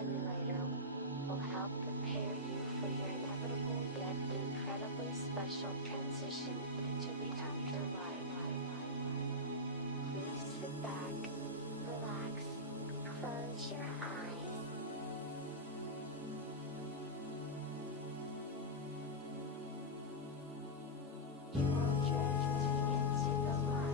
simulator will help prepare you for your inevitable yet incredibly special transition into the afterlife. Please sit back, relax, close your eyes. You will drift into the light.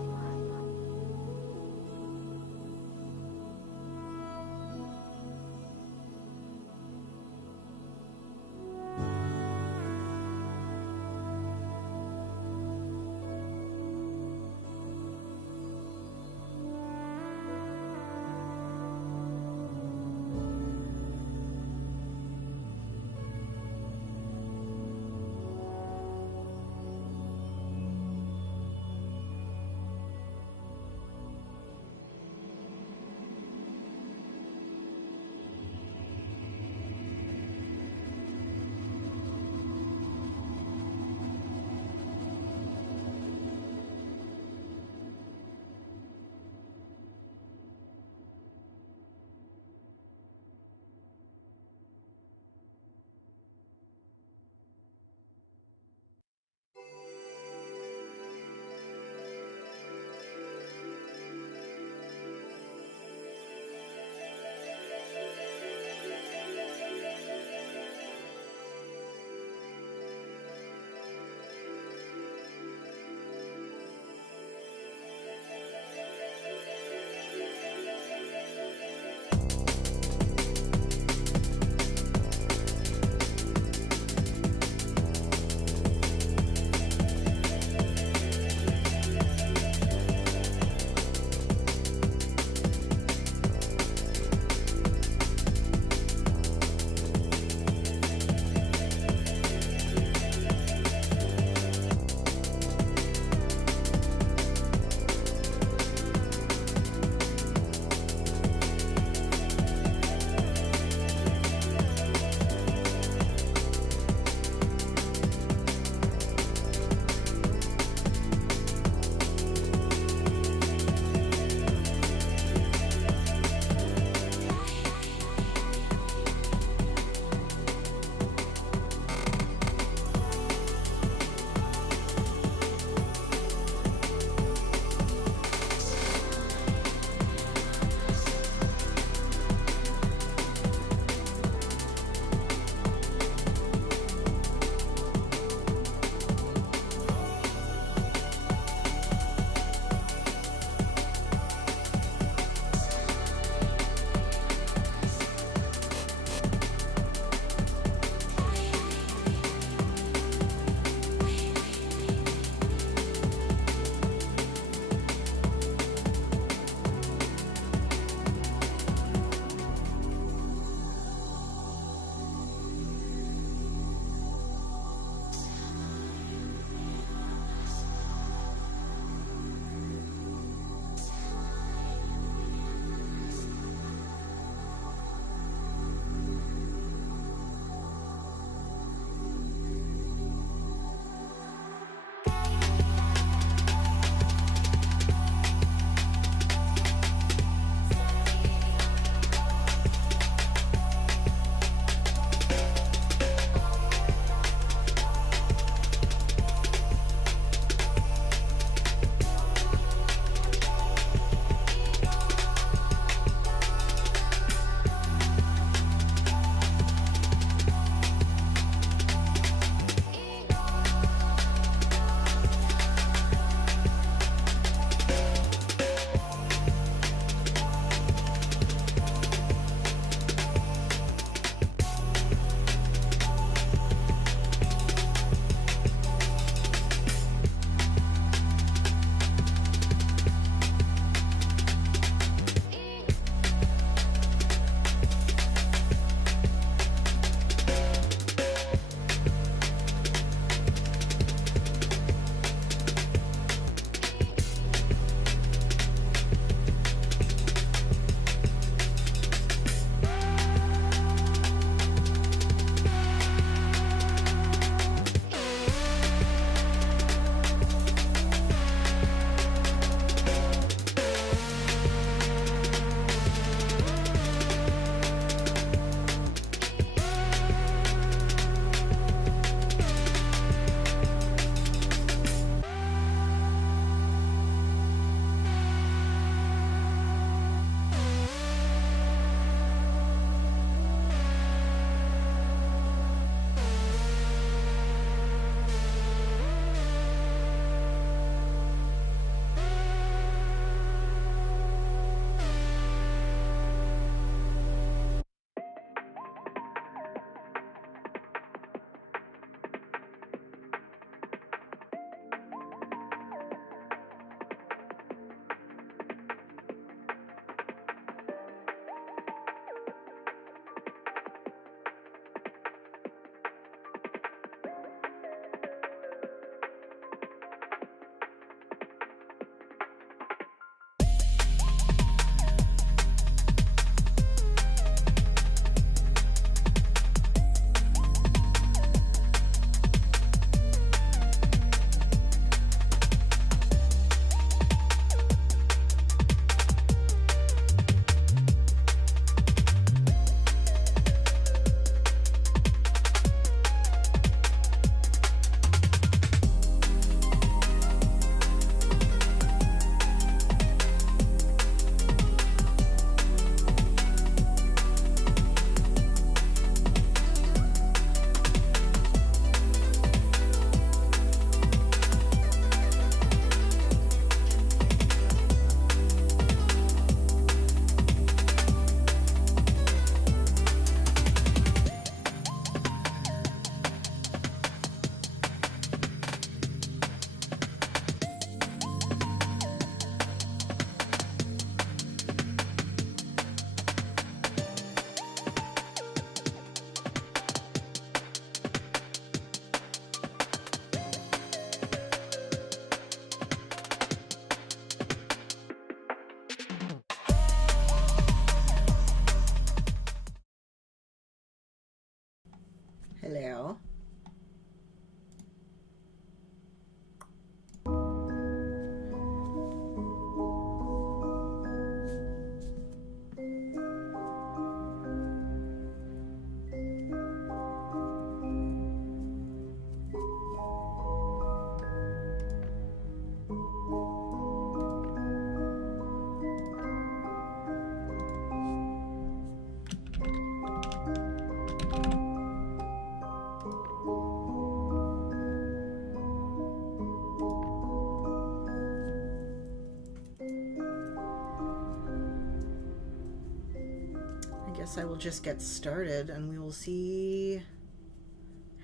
guess I will just get started and we will see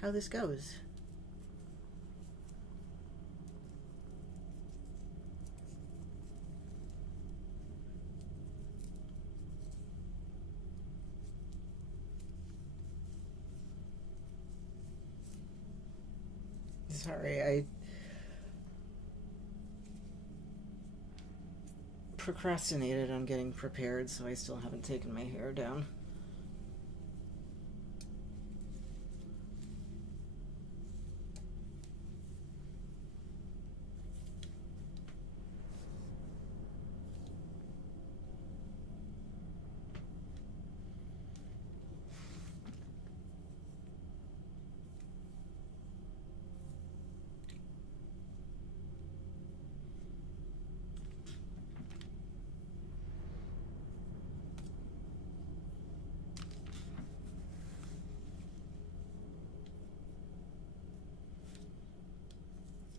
how this goes. Sorry, I procrastinated on getting prepared, so I still haven't taken my hair down.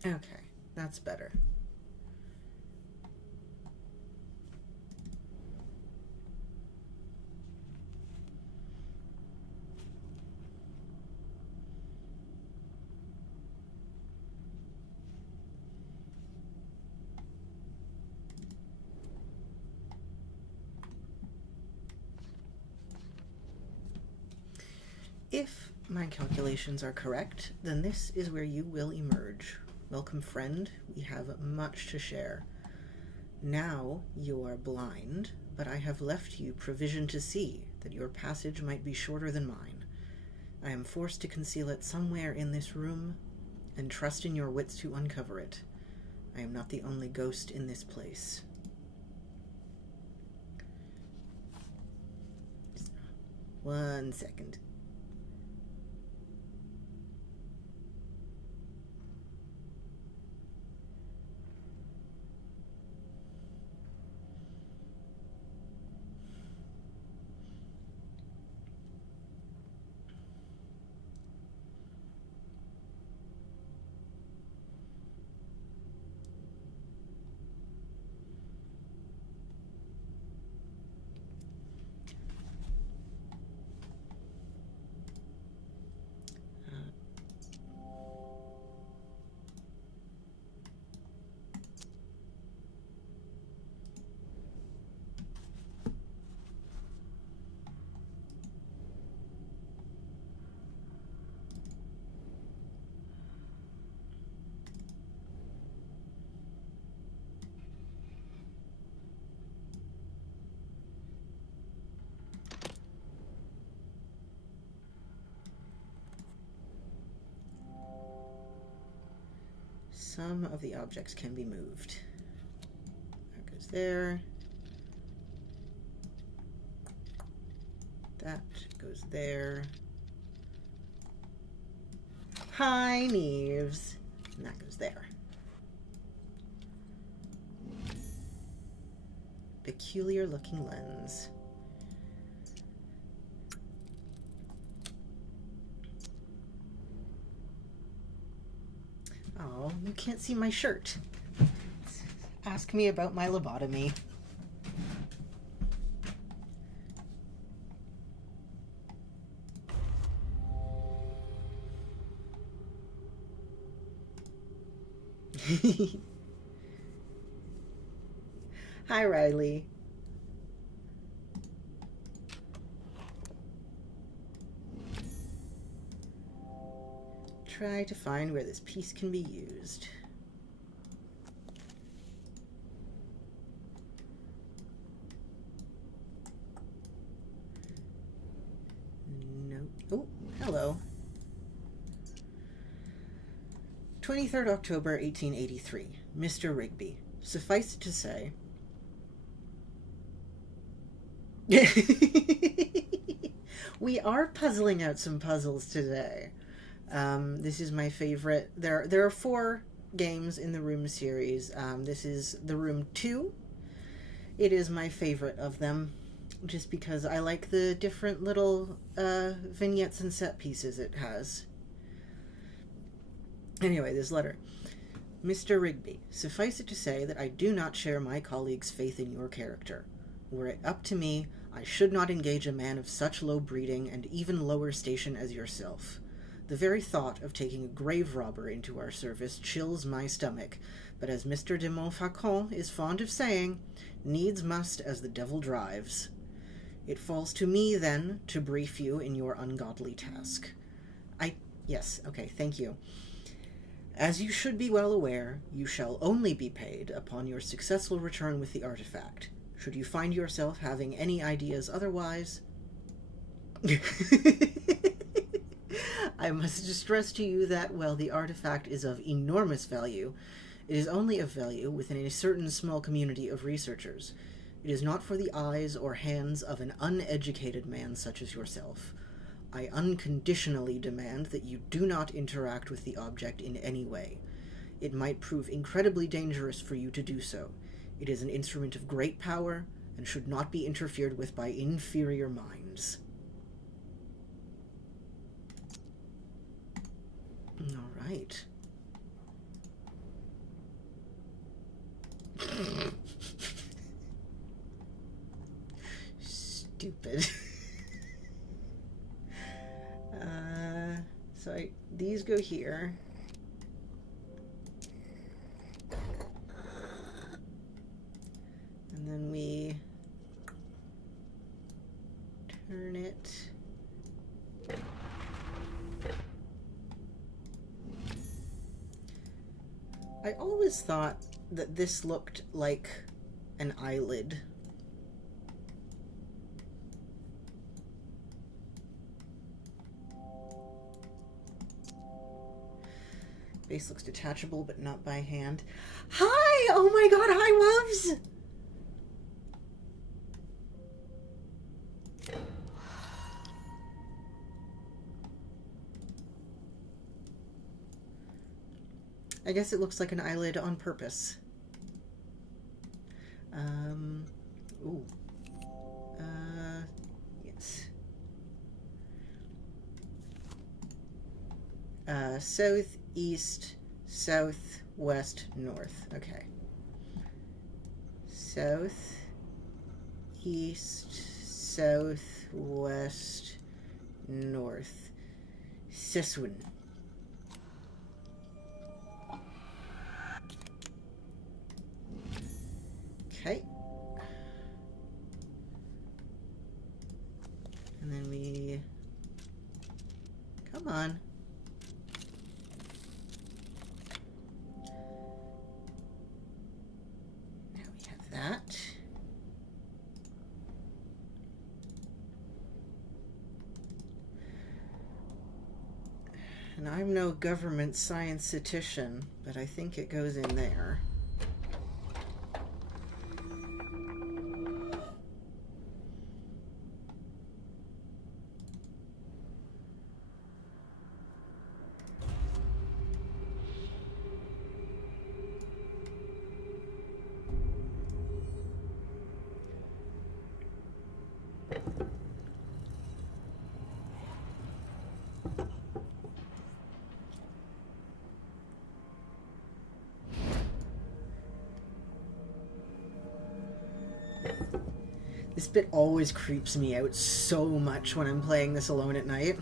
Okay, that's better. If my calculations are correct, then this is where you will emerge. Welcome, friend. We have much to share. Now you are blind, but I have left you provision to see that your passage might be shorter than mine. I am forced to conceal it somewhere in this room, and trust in your wits to uncover it. I am not the only ghost in this place. One second. Some of the objects can be moved. That goes there. That goes there. Hi, Neves. And that goes there. Peculiar looking lens. Oh, you can't see my shirt. Ask me about my lobotomy. Hi, Riley. Try to find where this piece can be used. No. Oh, hello. 23rd October, 1883. Mr. Rigby. Suffice it to say... We are puzzling out some puzzles today. This is my favorite. There are 4 games in the Room series. This is the Room 2. It is my favorite of them, just because I like the different little vignettes and set pieces it has. Anyway, this letter. Mr. Rigby, suffice it to say that I do not share my colleagues' faith in your character. Were it up to me, I should not engage a man of such low breeding and even lower station as yourself. The very thought of taking a grave robber into our service chills my stomach, but as Mr. de Montfaucon is fond of saying, needs must as the devil drives. It falls to me, then, to brief you in your ungodly task. Yes, okay, thank you. As you should be well aware, you shall only be paid upon your successful return with the artifact. Should you find yourself having any ideas otherwise... I must stress to you that, while the artifact is of enormous value, it is only of value within a certain small community of researchers. It is not for the eyes or hands of an uneducated man such as yourself. I unconditionally demand that you do not interact with the object in any way. It might prove incredibly dangerous for you to do so. It is an instrument of great power and should not be interfered with by inferior minds. All right. Stupid. These go here. And then we turn it. I always thought that this looked like an eyelid. Base looks detachable, but not by hand. Hi! Oh my god, hi, Woves! I guess it looks like an eyelid on purpose. Ooh. Yes. South, east, south, west, north. Okay. South, east, south, west, north. This one. Okay. And then we... Come on. Now we have that. And I'm no government science-statistician, but I think it goes in there. This bit always creeps me out so much when I'm playing this alone at night.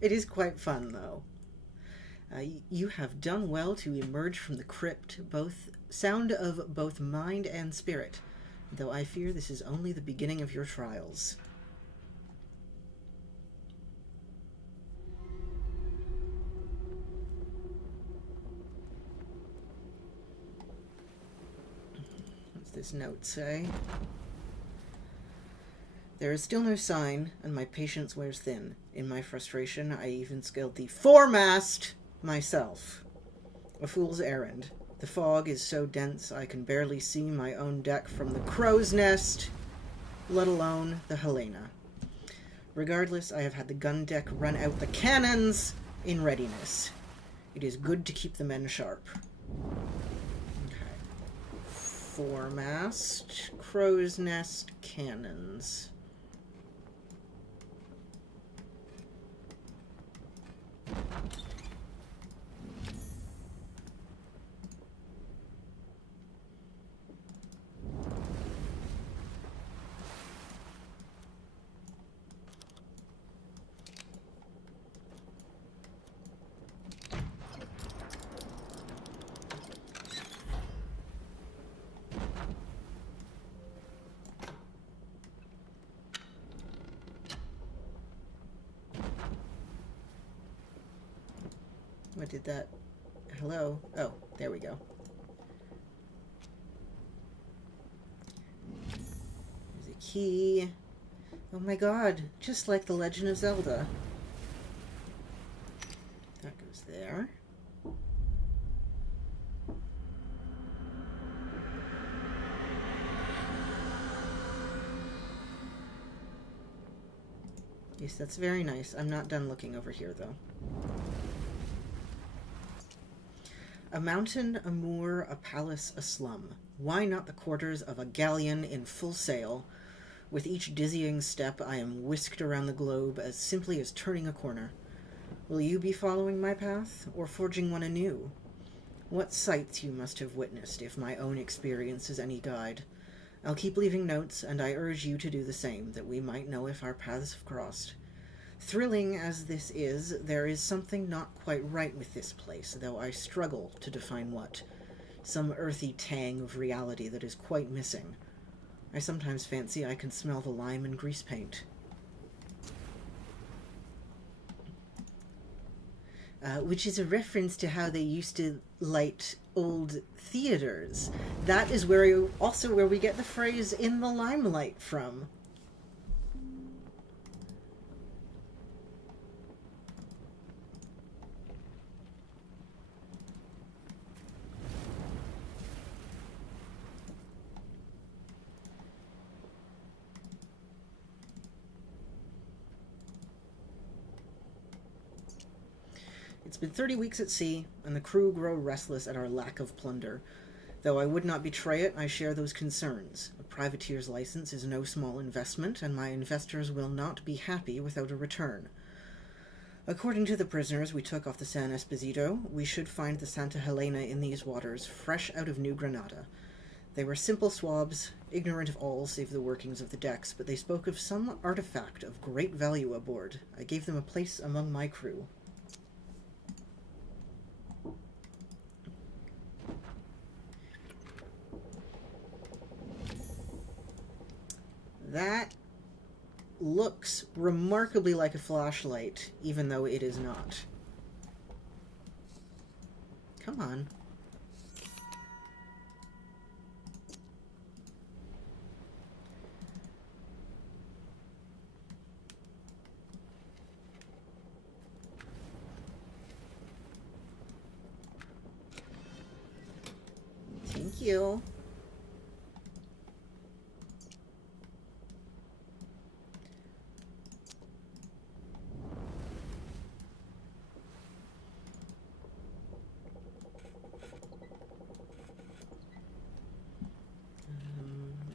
It is quite fun, though. You have done well to emerge from the crypt, both sound of both mind and spirit. though I fear this is only the beginning of your trials. What's this note say? There is still no sign, and my patience wears thin. In my frustration, I even scaled the foremast myself. A fool's errand. The fog is so dense I can barely see my own deck from the crow's nest, let alone the Helena. Regardless, I have had the gun deck run out the cannons in readiness. It is good to keep the men sharp. Okay. Foremast, crow's nest, cannons. What did that? Hello? Oh, there we go. There's a key. Oh my god, just like The Legend of Zelda. That goes there. Yes, that's very nice. I'm not done looking over here, though. A mountain, a moor, a palace, a slum. Why not the quarters of a galleon in full sail? With each dizzying step, I am whisked around the globe as simply as turning a corner. Will you be following my path, or forging one anew? What sights you must have witnessed, if my own experience is any guide. I'll keep leaving notes, and I urge you to do the same, that we might know if our paths have crossed. Thrilling as this is, there is something not quite right with this place, though I struggle to define what. Some earthy tang of reality that is quite missing. I sometimes fancy I can smell the lime and grease paint. Which is a reference to how they used to light old theaters. That is where we get the phrase "in the limelight" from. It's been 30 weeks at sea, and the crew grow restless at our lack of plunder. Though I would not betray it, I share those concerns. A privateer's license is no small investment, and my investors will not be happy without a return. According to the prisoners we took off the San Esposito, we should find the Santa Helena in these waters, fresh out of New Granada. They were simple swabs, ignorant of all save the workings of the decks, but they spoke of some artifact of great value aboard. I gave them a place among my crew. That looks remarkably like a flashlight, even though it is not. Come on. Thank you.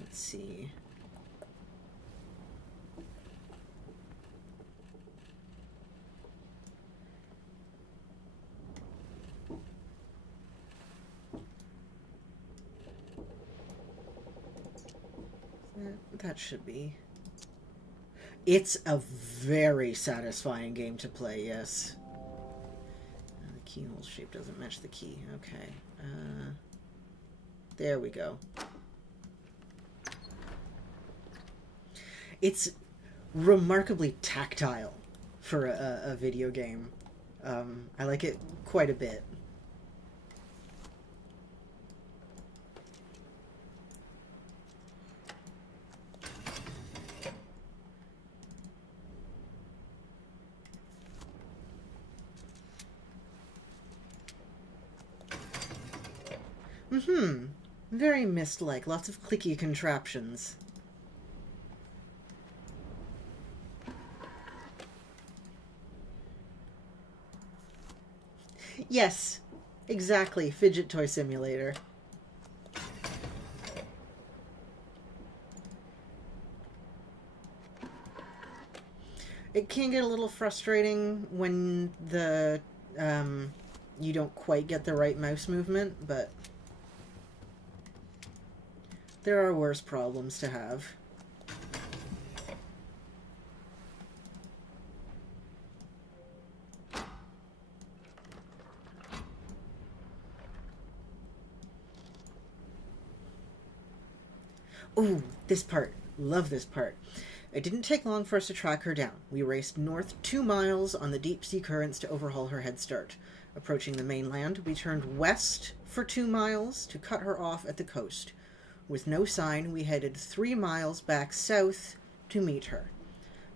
Let's see. That should be. It's a very satisfying game to play, yes. The keyhole shape doesn't match the key. Okay. There we go. It's remarkably tactile for a video game. I like it quite a bit. Very Myst-like. Lots of clicky contraptions. Yes, exactly. Fidget toy simulator. It can get a little frustrating when you don't quite get the right mouse movement, but there are worse problems to have. Ooh, this part. Love this part. It didn't take long for us to track her down. We raced north 2 miles on the deep sea currents to overhaul her head start. Approaching the mainland, we turned west for 2 miles to cut her off at the coast. With no sign, we headed 3 miles back south to meet her.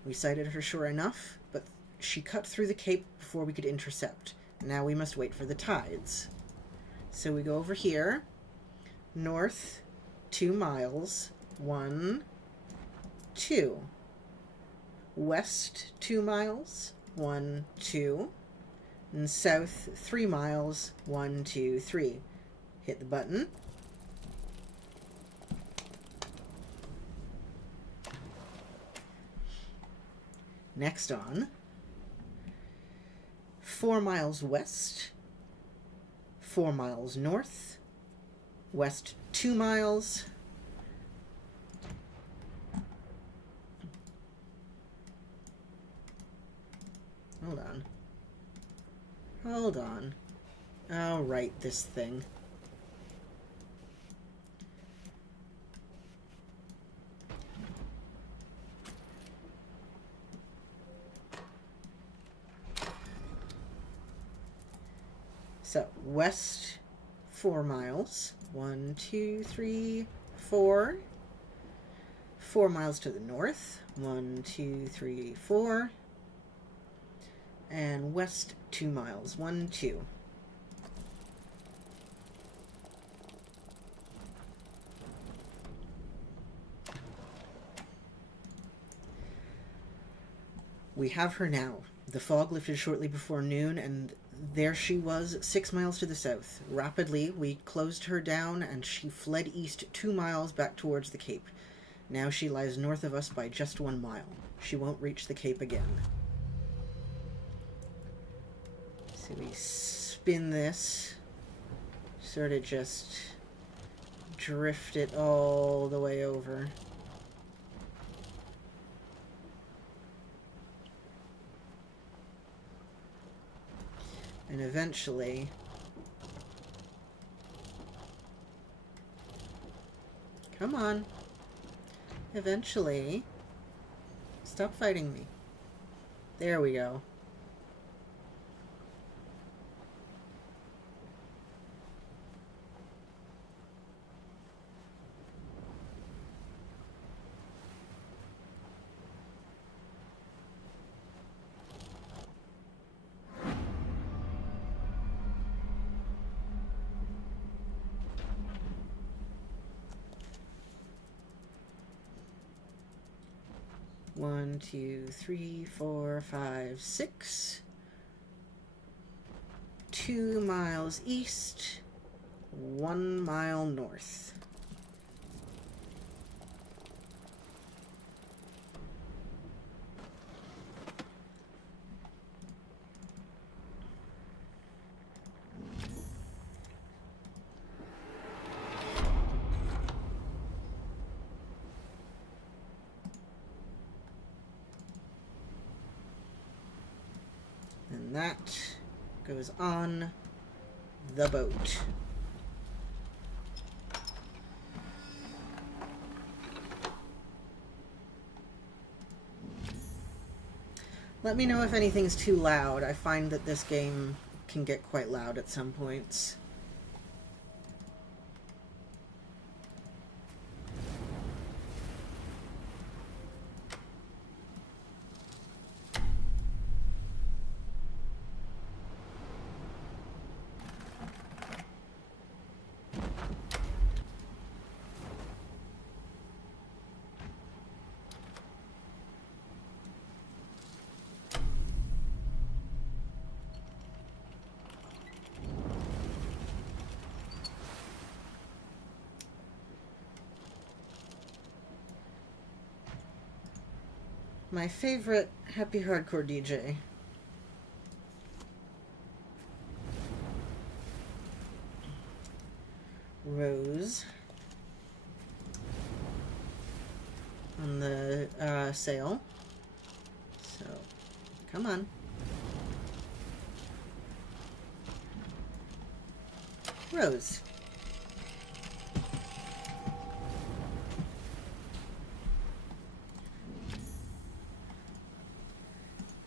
We sighted her sure enough, but she cut through the cape before we could intercept. Now we must wait for the tides. So we go over here, north 2 miles, 1, 2. West 2 miles, 1, 2. And south 3 miles, 1, 2, 3. Hit the button. Next on, 4 miles west, 4 miles north, west 2 miles, hold on, I'll write this thing. So, west 4 miles. 1, 2, 3, 4. 4 miles to the north. 1, 2, 3, 4. And west 2 miles. 1, 2. We have her now. The fog lifted shortly before noon, and there she was, 6 miles to the south. Rapidly, we closed her down, and she fled east 2 miles back towards the Cape. Now she lies north of us by just 1 mile. She won't reach the Cape again. So we spin this, sort of just drift it all the way over. And eventually, come on, eventually, stop fighting me. There we go. One, 2, 3, 4, 5, 6. 2 miles east, 1 mile north. And that goes on the boat. Let me know if anything's too loud. I find that this game can get quite loud at some points. My favorite happy hardcore DJ. Rose. On the sale. So, come on. Rose.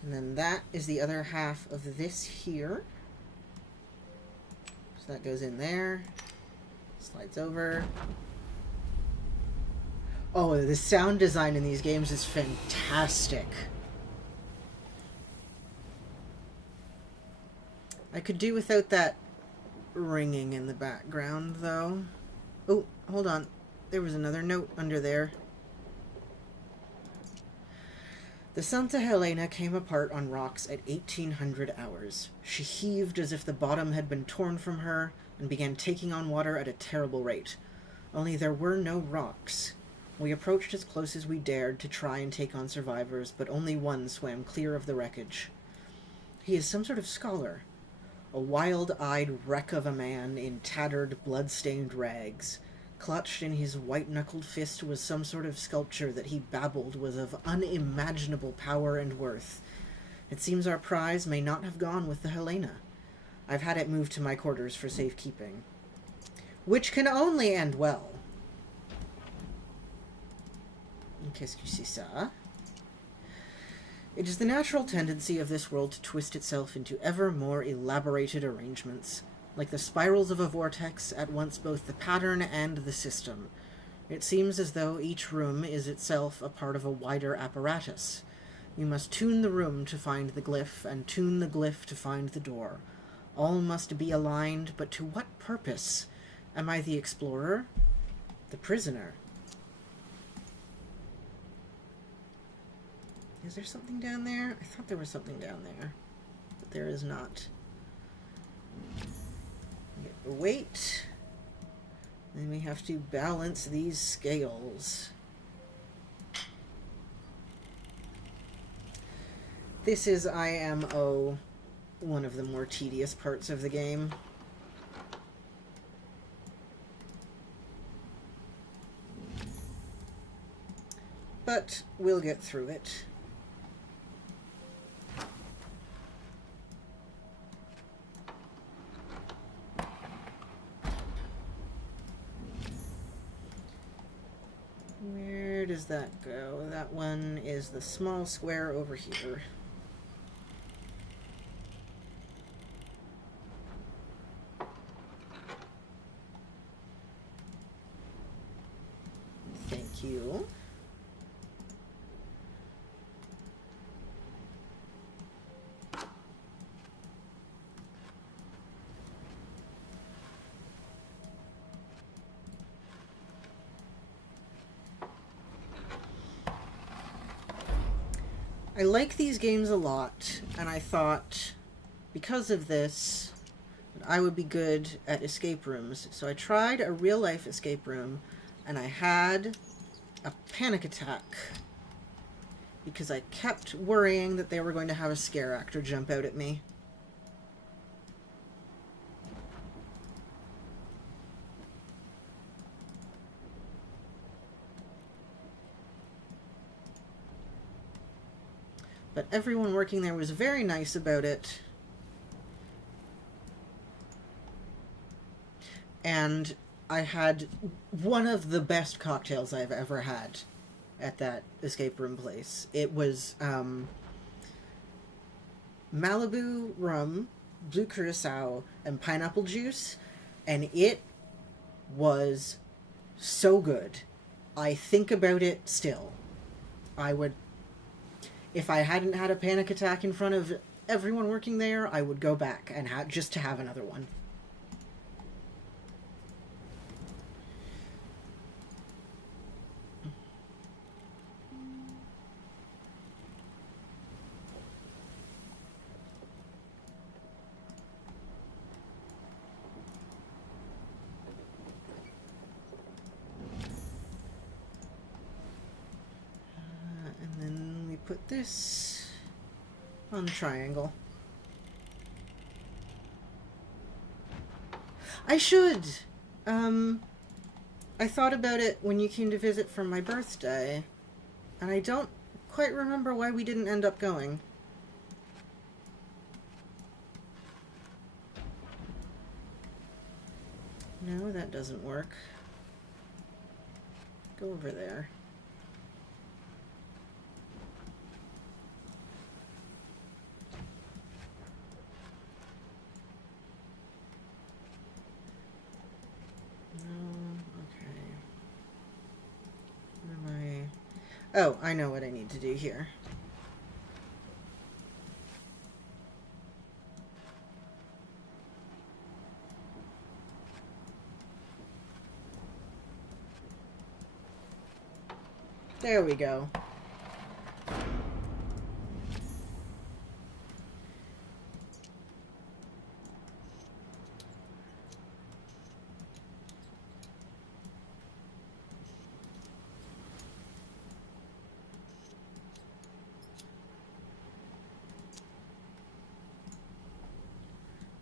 And then that is the other half of this here. So that goes in there. Slides over. Oh, the sound design in these games is fantastic. I could do without that ringing in the background, though. Oh, hold on. There was another note under there. The Santa Helena came apart on rocks at 1800 hours. She heaved as if the bottom had been torn from her and began taking on water at a terrible rate. Only there were no rocks. We approached as close as we dared to try and take on survivors, but only one swam clear of the wreckage. He is some sort of scholar, a wild-eyed wreck of a man in tattered, blood-stained rags. Clutched in his white-knuckled fist was some sort of sculpture that he babbled was of unimaginable power and worth. It seems our prize may not have gone with the Helena. I've had it moved to my quarters for safekeeping. Which can only end well. Qu'est-ce que c'est ça? It is the natural tendency of this world to twist itself into ever more elaborated arrangements. Like the spirals of a vortex, at once both the pattern and the system. It seems as though each room is itself a part of a wider apparatus. You must tune the room to find the glyph, and tune the glyph to find the door. All must be aligned, but to what purpose? Am I the explorer? The prisoner? Is there something down there? I thought there was something down there, but there is not. Get the weight. Then we have to balance these scales. This is IMO, one of the more tedious parts of the game. But we'll get through it. Where does that go? That one is the small square over here. Thank you. I like these games a lot, and I thought, because of this, that I would be good at escape rooms. So I tried a real-life escape room, and I had a panic attack because I kept worrying that they were going to have a scare actor jump out at me. But everyone working there was very nice about it. And I had one of the best cocktails I've ever had at that escape room place. It was Malibu rum, blue curacao, and pineapple juice, and it was so good. I think about it still. I would, if I hadn't had a panic attack in front of everyone working there, I would go back and just to have another one. And then we put this on the triangle. I should! I thought about it when you came to visit for my birthday, and I don't quite remember why we didn't end up going. No, that doesn't work. Go over there. Oh, I know what I need to do here. There we go.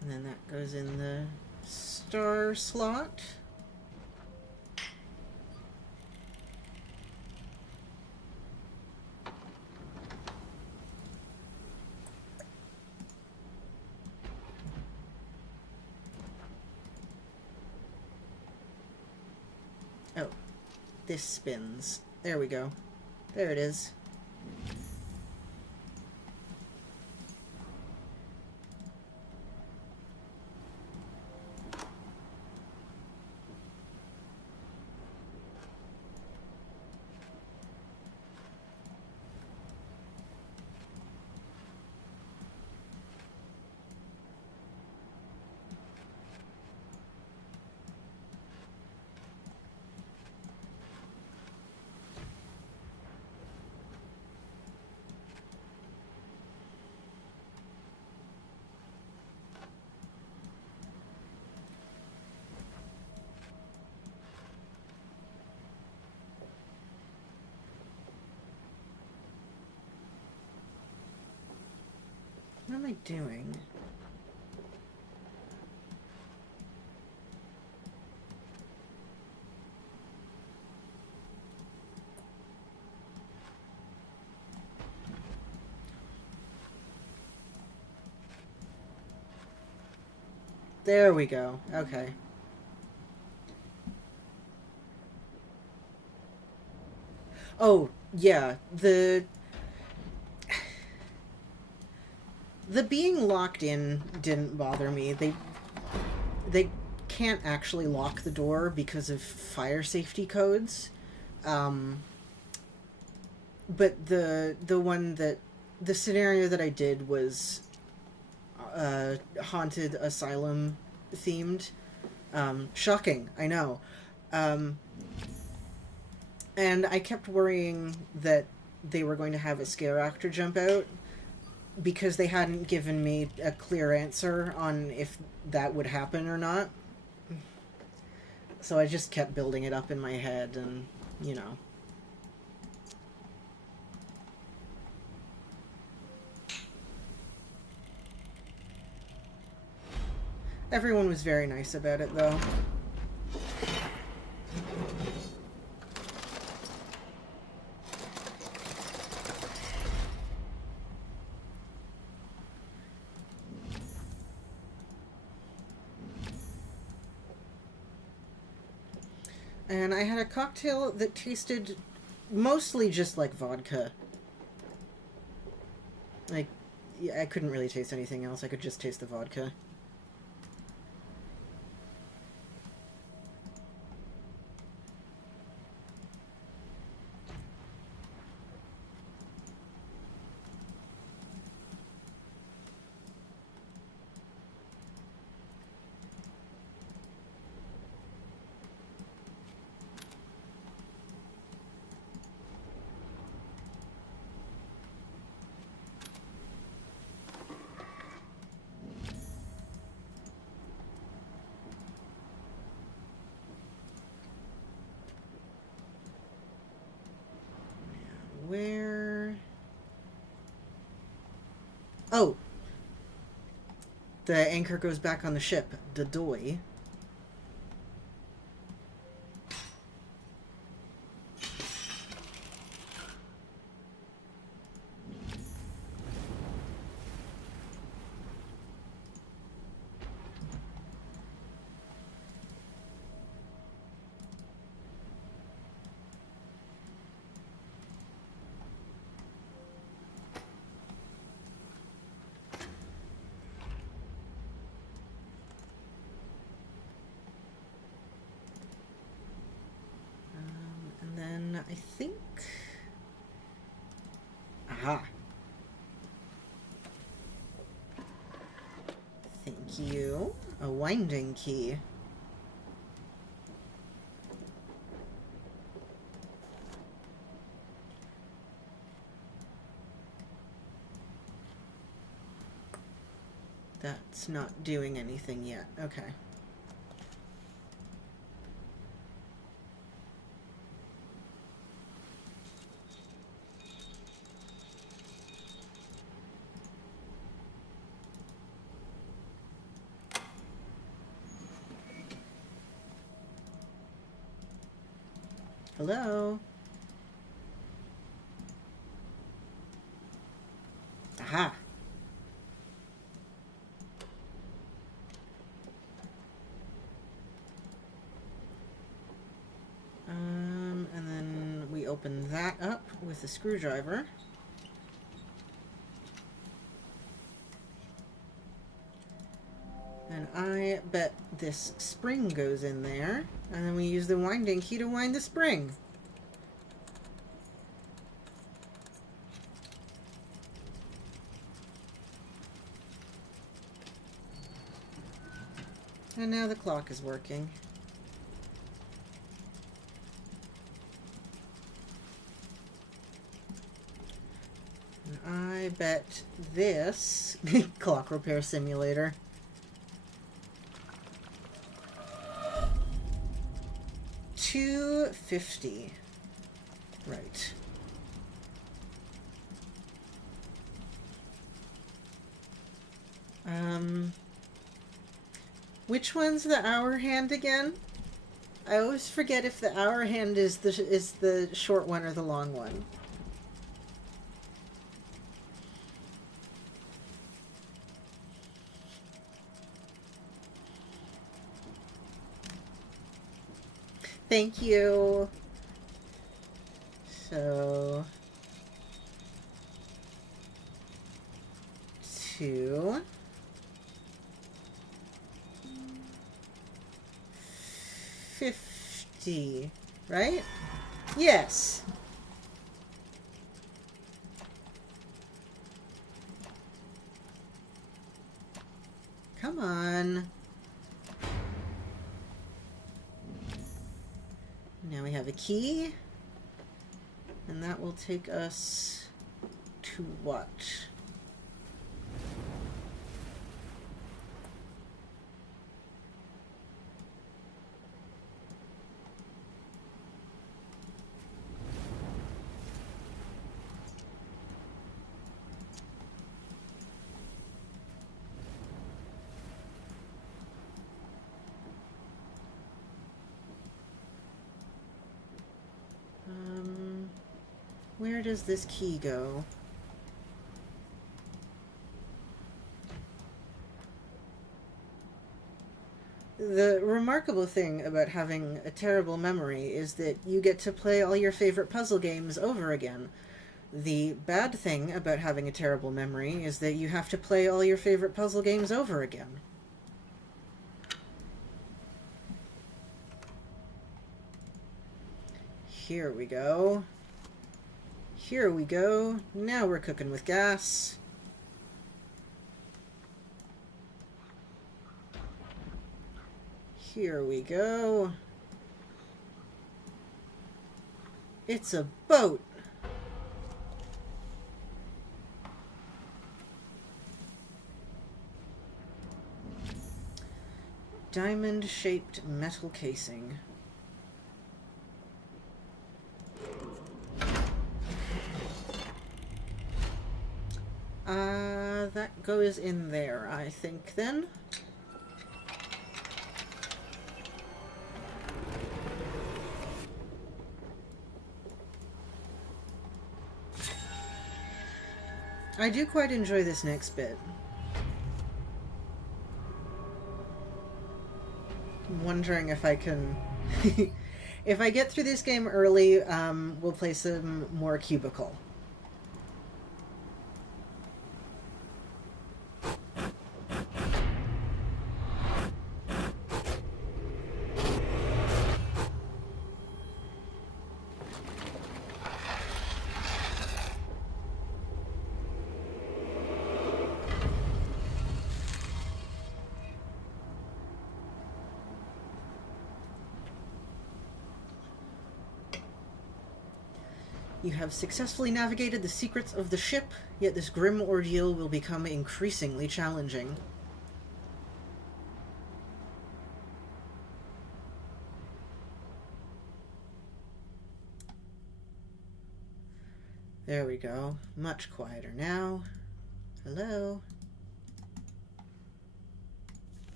And then that goes in the star slot. Oh, this spins. There we go. There it is. What am I doing? There we go. Okay. Oh, yeah. The being locked in didn't bother me. They can't actually lock the door because of fire safety codes. But the scenario that I did was haunted asylum themed. Shocking, I know. And I kept worrying that they were going to have a scare actor jump out because they hadn't given me a clear answer on if that would happen or not. So I just kept building it up in my head and, you know. Everyone was very nice about it, though. And I had a cocktail that tasted mostly just like vodka. Like, I couldn't really taste anything else. I could just taste the vodka. Where? Oh! The anchor goes back on the ship. The doy. And then I think... Aha! Thank you. A winding key. That's not doing anything yet. Okay. Hello? Aha! And then we open that up with a screwdriver. And I bet this spring goes in there, and then we use the winding key to wind the spring. And now the clock is working. And I bet this clock repair simulator. $2.50. Right. Which one's the hour hand again? I always forget if the hour hand is the short one or the long one. Thank you. So, 2, 50, right? Yes. Come on. Now we have a key, and that will take us to what? Where does this key go? The remarkable thing about having a terrible memory is that you get to play all your favorite puzzle games over again. The bad thing about having a terrible memory is that you have to play all your favorite puzzle games over again. Here we go. Here we go. Now we're cooking with gas. Here we go. It's a boat. Diamond-shaped metal casing. That goes in there, I think, then. I do quite enjoy this next bit. I'm wondering if I can... if I get through this game early, we'll play some more Cubicle. You have successfully navigated the secrets of the ship, yet this grim ordeal will become increasingly challenging. There we go. Much quieter now. Hello?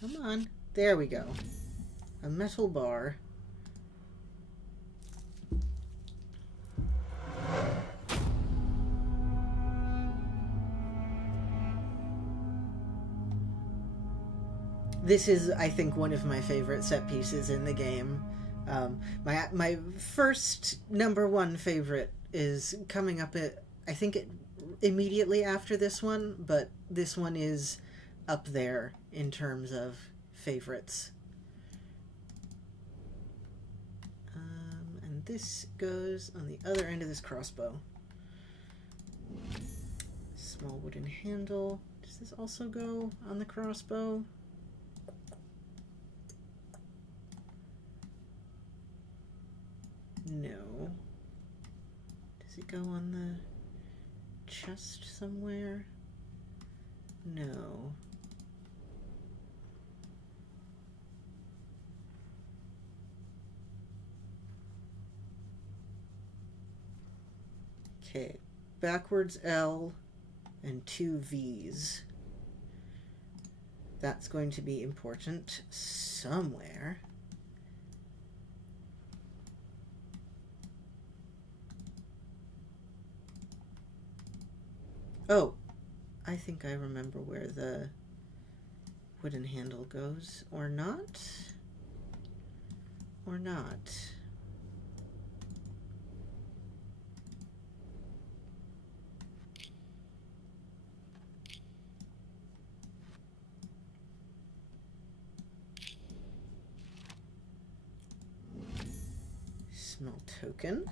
Come on. There we go. A metal bar. This is, I think, one of my favorite set pieces in the game. My first #1 favorite is coming up at, I think, immediately after this one, but this one is up there in terms of favorites. And this goes on the other end of this crossbow. Small wooden handle. Does this also go on the crossbow? No. Does it go on the chest somewhere? No. Okay, backwards L and 2 V's. That's going to be important somewhere. Oh, I think I remember where the wooden handle goes. Or not? Or not? Small token.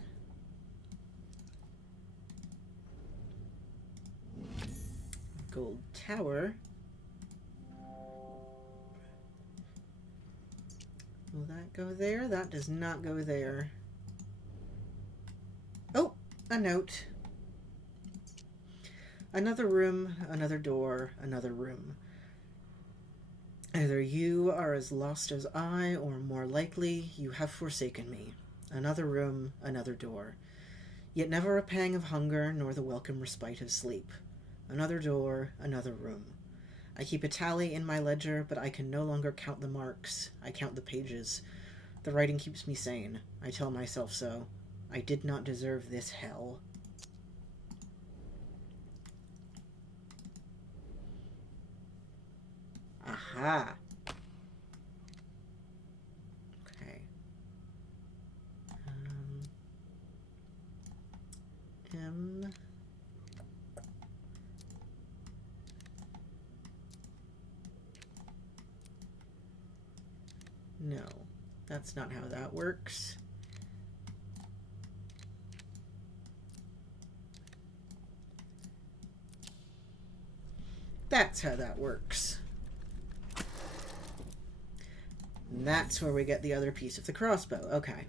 Gold tower. Will that go there? That does not go there. Oh, a note. Another room, another door, another room. Either you are as lost as I, or more likely, you have forsaken me. Another room, another door. Yet never a pang of hunger, nor the welcome respite of sleep. Another door, another room. I keep a tally in my ledger, but I can no longer count the marks. I count the pages. The writing keeps me sane. I tell myself so. I did not deserve this hell. Aha. Okay. M. No, that's not how that works. That's how that works. And that's where we get the other piece of the crossbow. Okay.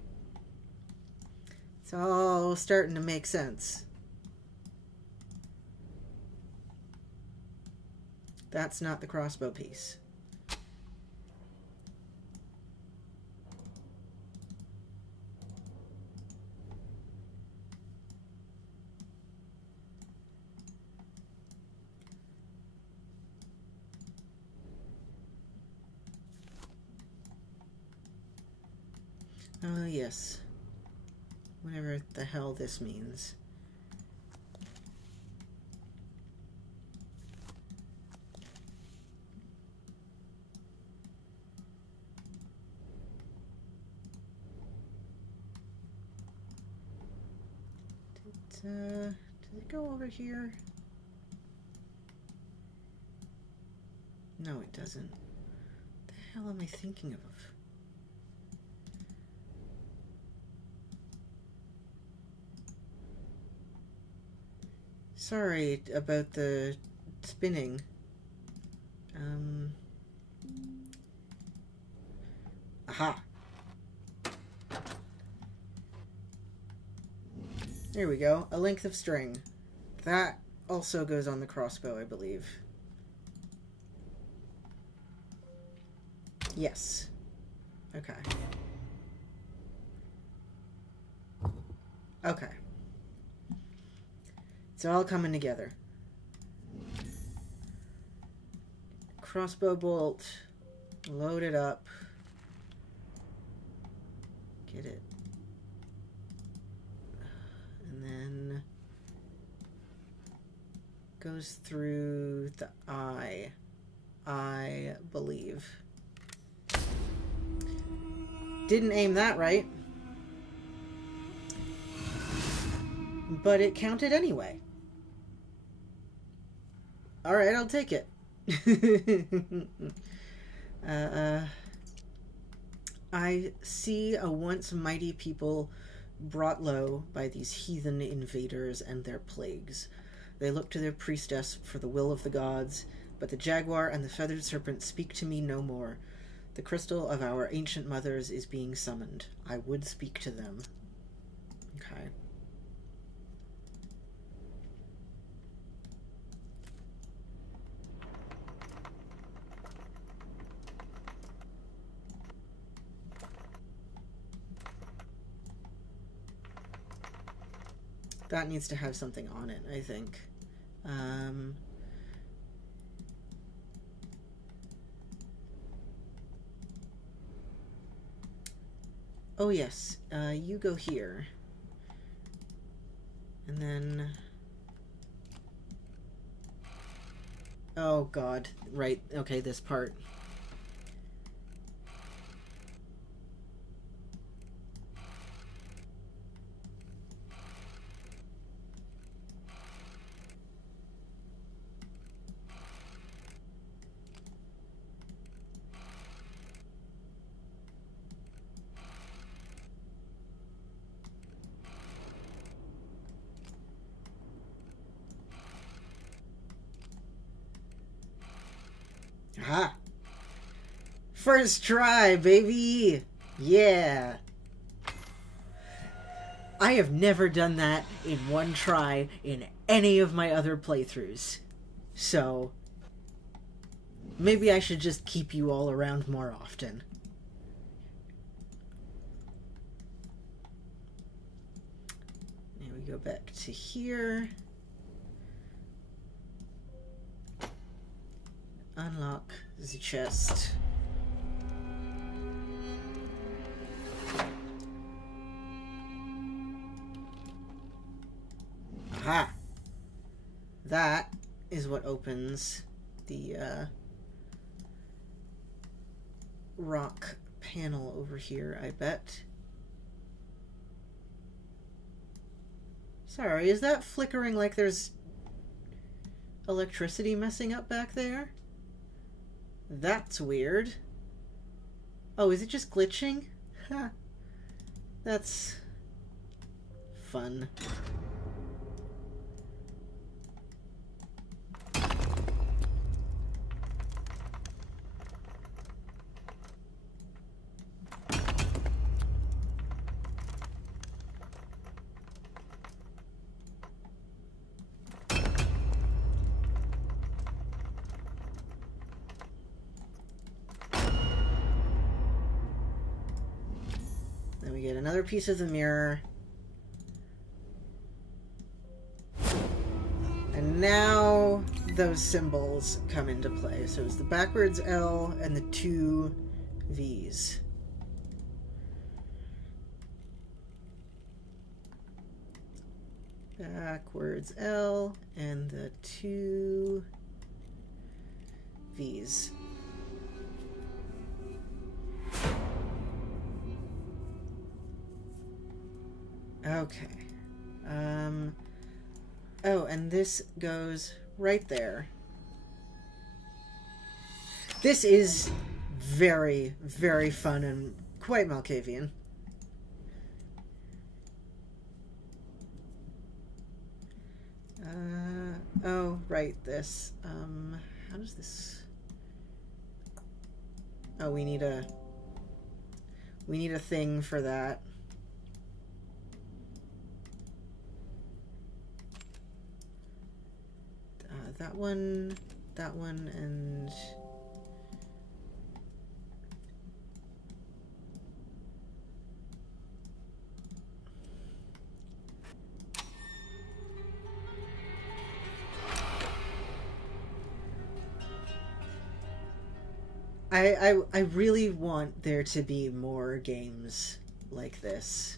It's all starting to make sense. That's not the crossbow piece. Oh, yes. Whatever the hell this means. Did it go over here? No, it doesn't. What the hell am I thinking of? Sorry about the spinning. Aha. There we go. A length of string. That also goes on the crossbow, I believe. Yes. Okay. Okay. It's all coming together. Crossbow bolt. Load it up. Get it. And then goes through the eye. I believe. Didn't aim that right. But it counted anyway. Alright, I'll take it. I see a once mighty people brought low by these heathen invaders and their plagues. They look to their priestess for the will of the gods, but the jaguar and the feathered serpent speak to me no more. The crystal of our ancient mothers is being summoned. I would speak to them. Okay. That needs to have something on it, I think. Oh yes, you go here. And then... Oh god, right, okay, this part. Aha! First try, baby! Yeah! I have never done that in one try in any of my other playthroughs. So, maybe I should just keep you all around more often. There we go back to here. Unlock the chest. Aha! That is what opens the rock panel over here, I bet. Sorry, is that flickering like there's electricity messing up back there? That's weird. Oh, is it just glitching? Huh. That's fun. Then we get another piece of the mirror. And now those symbols come into play. So it's the backwards L and the two V's. Backwards L and the two V's. Okay. Oh, and this goes right there. This is very, very fun and quite Malkavian. Oh, right, this. How does this... Oh, we need a thing for that. That one, and... I really want there to be more games like this.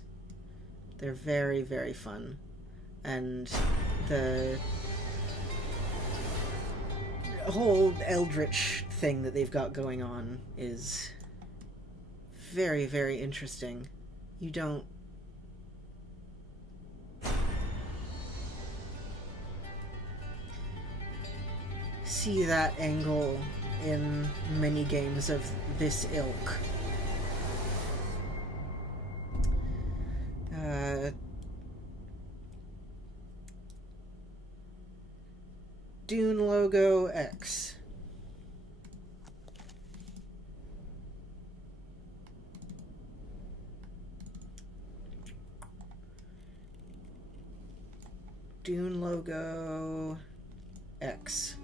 They're very, very fun. And the whole Eldritch thing that they've got going on is very, very interesting. You don't see that angle in many games of this ilk. Dune logo X. Dune logo X.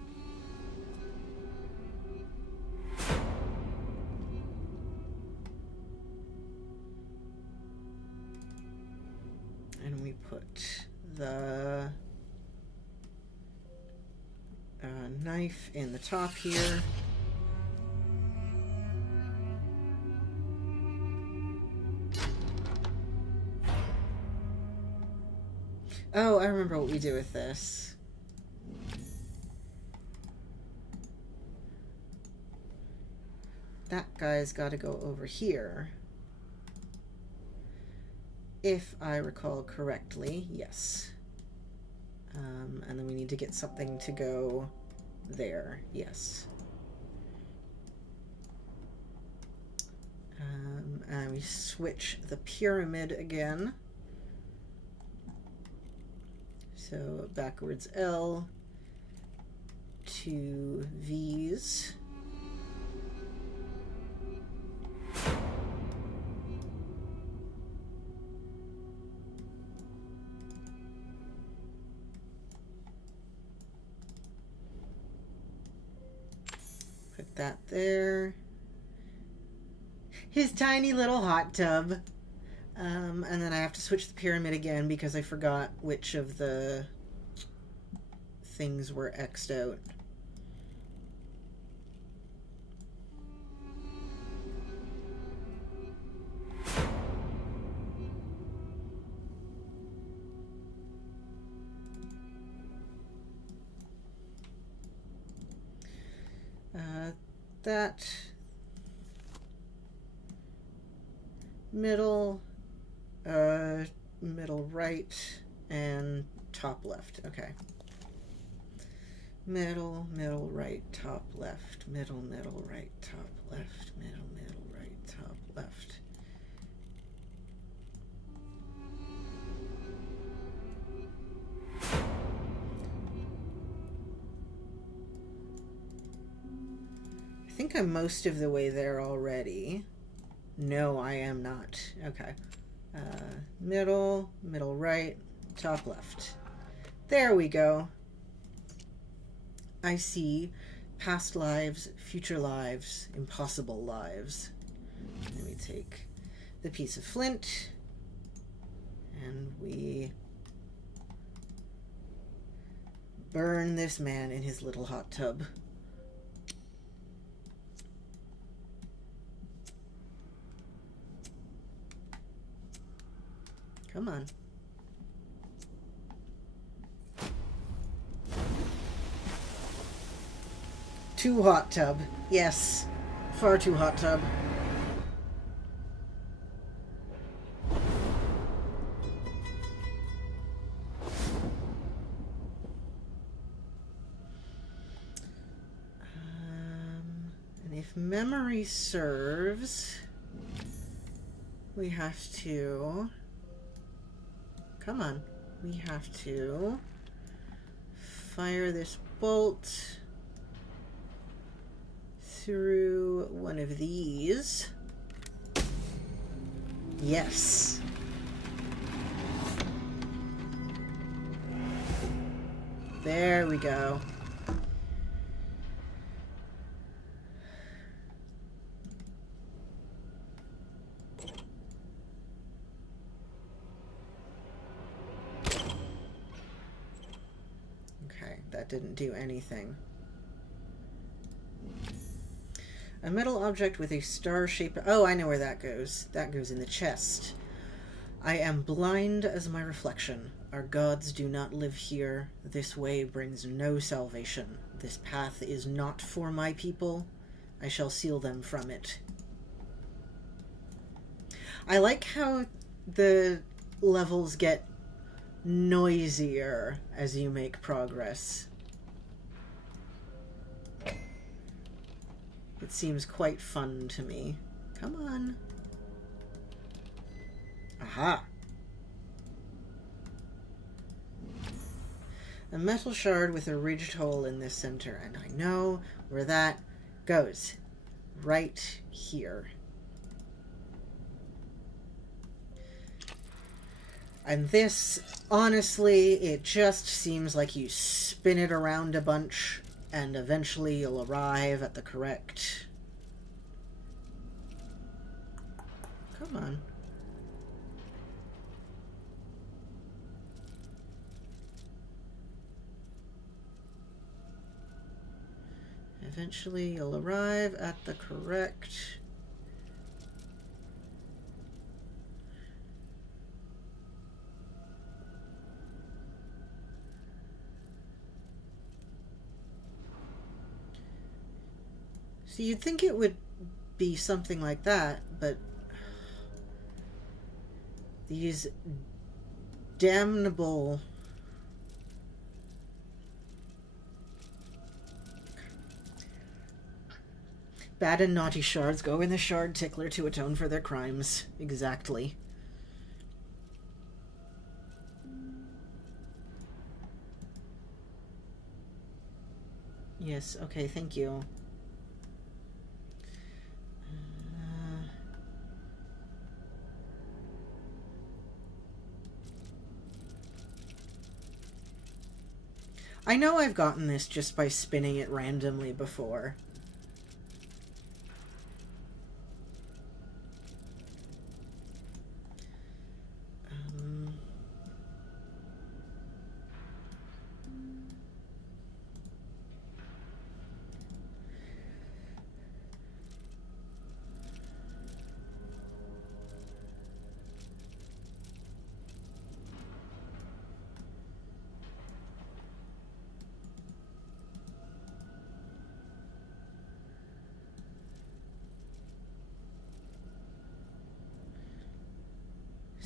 And we put the knife in the top here. Oh, I remember what we do with this. That guy's got to go over here. If I recall correctly, yes. And then we need to get something to go there, yes. And we switch the pyramid again. So backwards L, two V's. Put that there. His tiny little hot tub. And then I have to switch the pyramid again because I forgot which of the things were X'd out. That middle, middle right, and top left. Okay. Middle, middle, right, top, left. Middle, middle, right, top, left. Middle, middle, right, top, left. I think I'm most of the way there already. No, I am not. Okay. Middle, middle right, top left. There we go. I see past lives, future lives, impossible lives. Let me take the piece of flint and we burn this man in his little hot tub. Come on. Too hot tub. Yes. Far too hot tub. And if memory serves, we have to... Come on. We have to fire this bolt through one of these. Yes. There we go. That didn't do anything. A metal object with a star shape. Oh, I know where that goes. That goes in the chest. I am blind as my reflection. Our gods do not live here. This way brings no salvation. This path is not for my people. I shall seal them from it. I like how the levels get noisier as you make progress. It seems quite fun to me. Come on. Aha. A metal shard with a ridged hole in the center, and I know where that goes. Right here. And this, honestly, it just seems like you spin it around a bunch and eventually you'll arrive at the correct... Come on. Eventually you'll arrive at the correct... So you'd think it would be something like that, but these damnable... Bad and naughty shards go in the shard tickler to atone for their crimes. Exactly. Yes, okay, thank you. I know I've gotten this just by spinning it randomly before.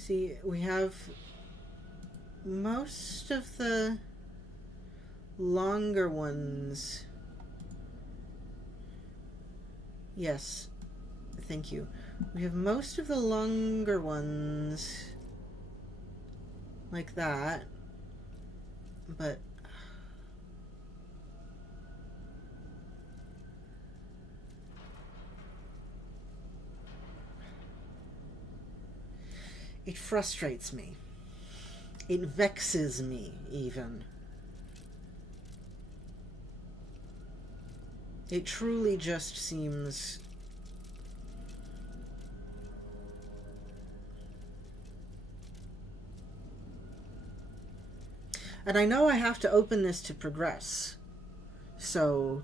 See, we have most of the longer ones. Yes, thank you. We have most of the longer ones like that, but it frustrates me. It vexes me, even. It truly just seems... And I know I have to open this to progress. So...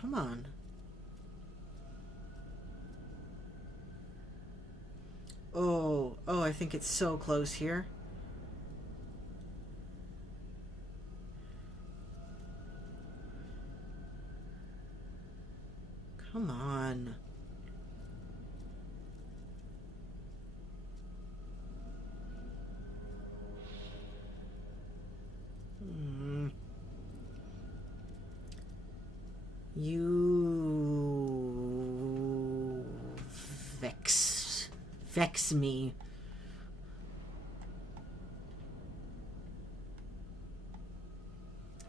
Come on. Oh, I think it's so close here. Come on. You vex me.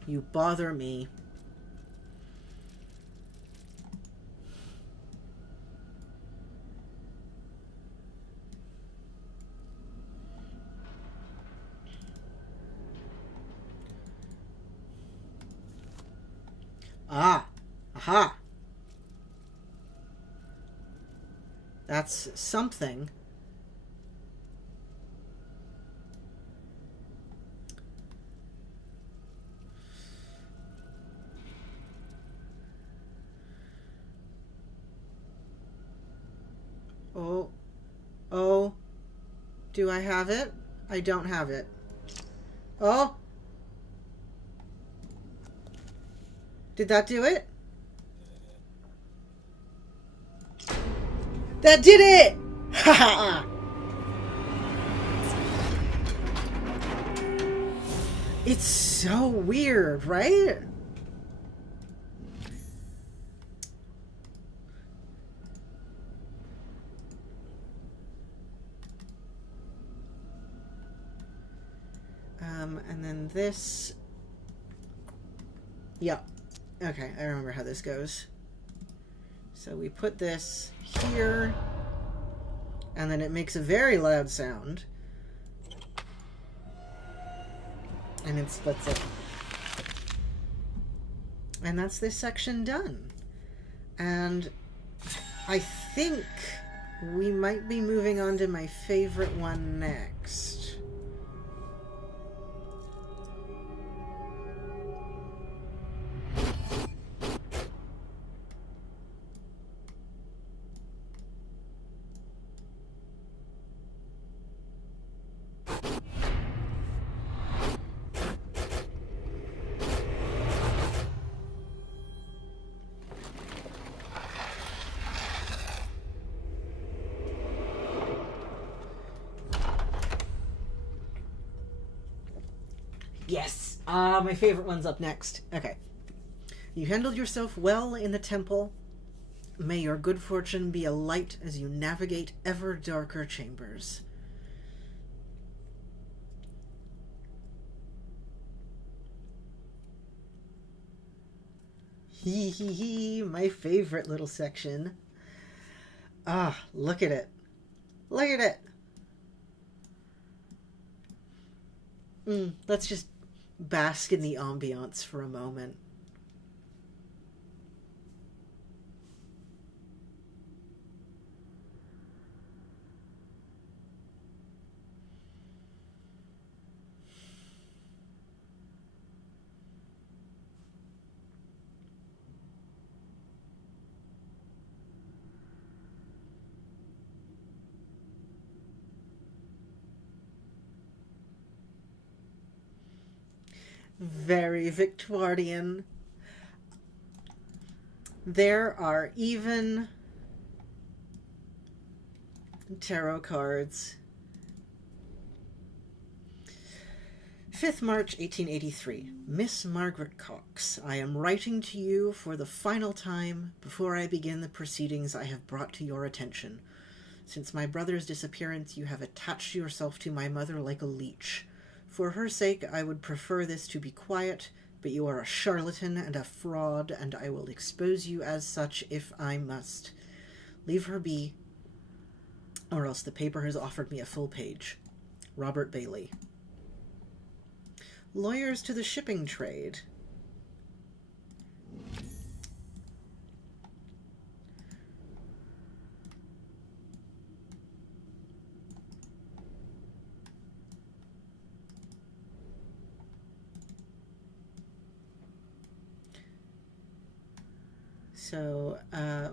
You bother me. Ah, aha. That's something. Oh, do I have it? I don't have it. Oh! Did that do it? That did it! Ha ha! It's so weird, right? And then this... Yeah. Okay, I remember how this goes. So we put this here, and then it makes a very loud sound. And it splits it. And that's this section done. And I think we might be moving on to my favorite one next. Yes! My favorite one's up next. Okay. You handled yourself well in the temple. May your good fortune be a light as you navigate ever darker chambers. Hee hee hee, my favorite little section. Ah, look at it. Look at it. Let's just bask in the ambiance for a moment. Very Victorian. There are even tarot cards. 5th March 1883. Miss Margaret Cox, I am writing to you for the final time before I begin the proceedings I have brought to your attention. Since my brother's disappearance, you have attached yourself to my mother like a leech. For her sake, I would prefer this to be quiet, but you are a charlatan and a fraud, and I will expose you as such if I must. Leave her be, or else the paper has offered me a full page. Robert Bailey. Lawyers to the shipping trade. So,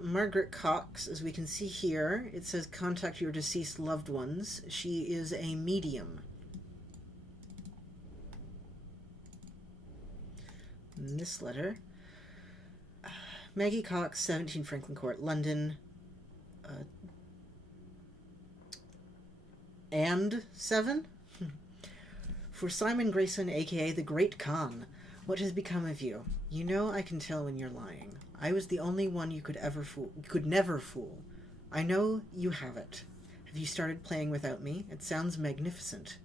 Margaret Cox, as we can see here, it says contact your deceased loved ones. She is a medium. In this letter, Maggie Cox, 17 Franklin Court, London, and 7? For Simon Grayson, a.k.a. the Great Khan, what has become of you? You know I can tell when you're lying. I was the only one you could never fool. I know you have it. Have you started playing without me? It sounds magnificent.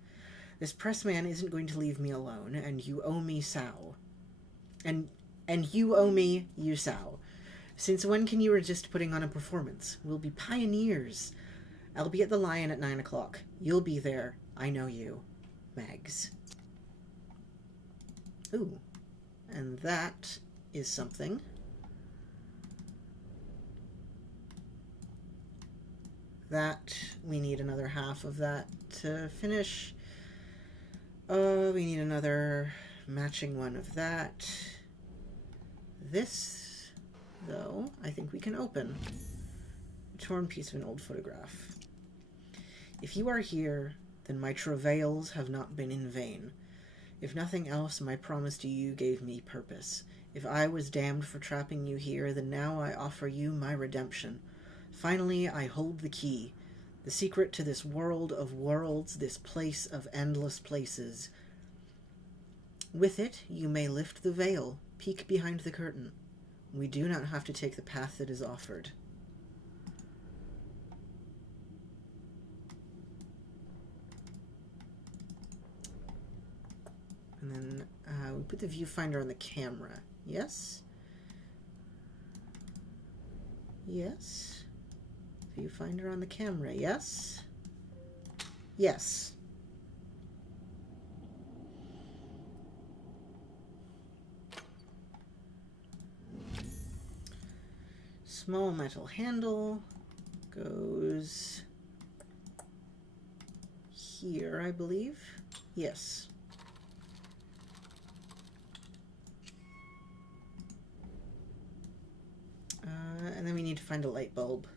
This pressman isn't going to leave me alone, and you owe me Sow. And you owe me you Sow. Since when can you resist putting on a performance? We'll be pioneers. I'll be at the Lion at 9 o'clock. You'll be there. I know you. Mags. Ooh. And that is something. That, we need another half of that to finish. We need another matching one of that. This, though, I think we can open. A torn piece of an old photograph. If you are here, then my travails have not been in vain. If nothing else, my promise to you gave me purpose. If I was damned for trapping you here, then now I offer you my redemption. Finally, I hold the key, the secret to this world of worlds, this place of endless places. With it, you may lift the veil, peek behind the curtain. We do not have to take the path that is offered. And then we put the viewfinder on the camera. Yes? Yes. Viewfinder on the camera. Yes? Yes. Small metal handle goes here, I believe. Yes. And then we need to find a light bulb.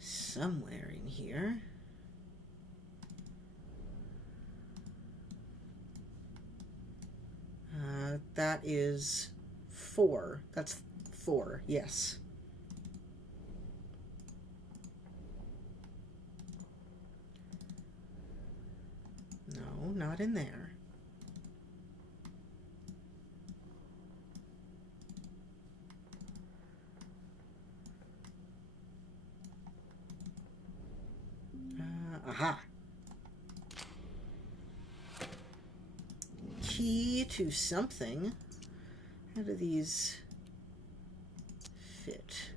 Somewhere in here. That is 4. That's 4, yes. No, not in there. Aha. Key to something. How do these fit?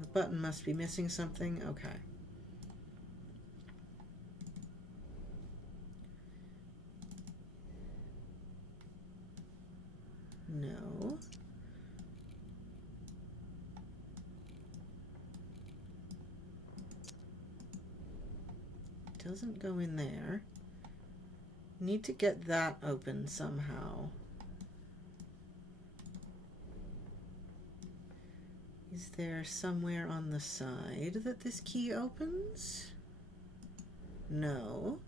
The button must be missing something. Okay. No. Doesn't go in there. Need to get that open somehow. Is there somewhere on the side that this key opens? No.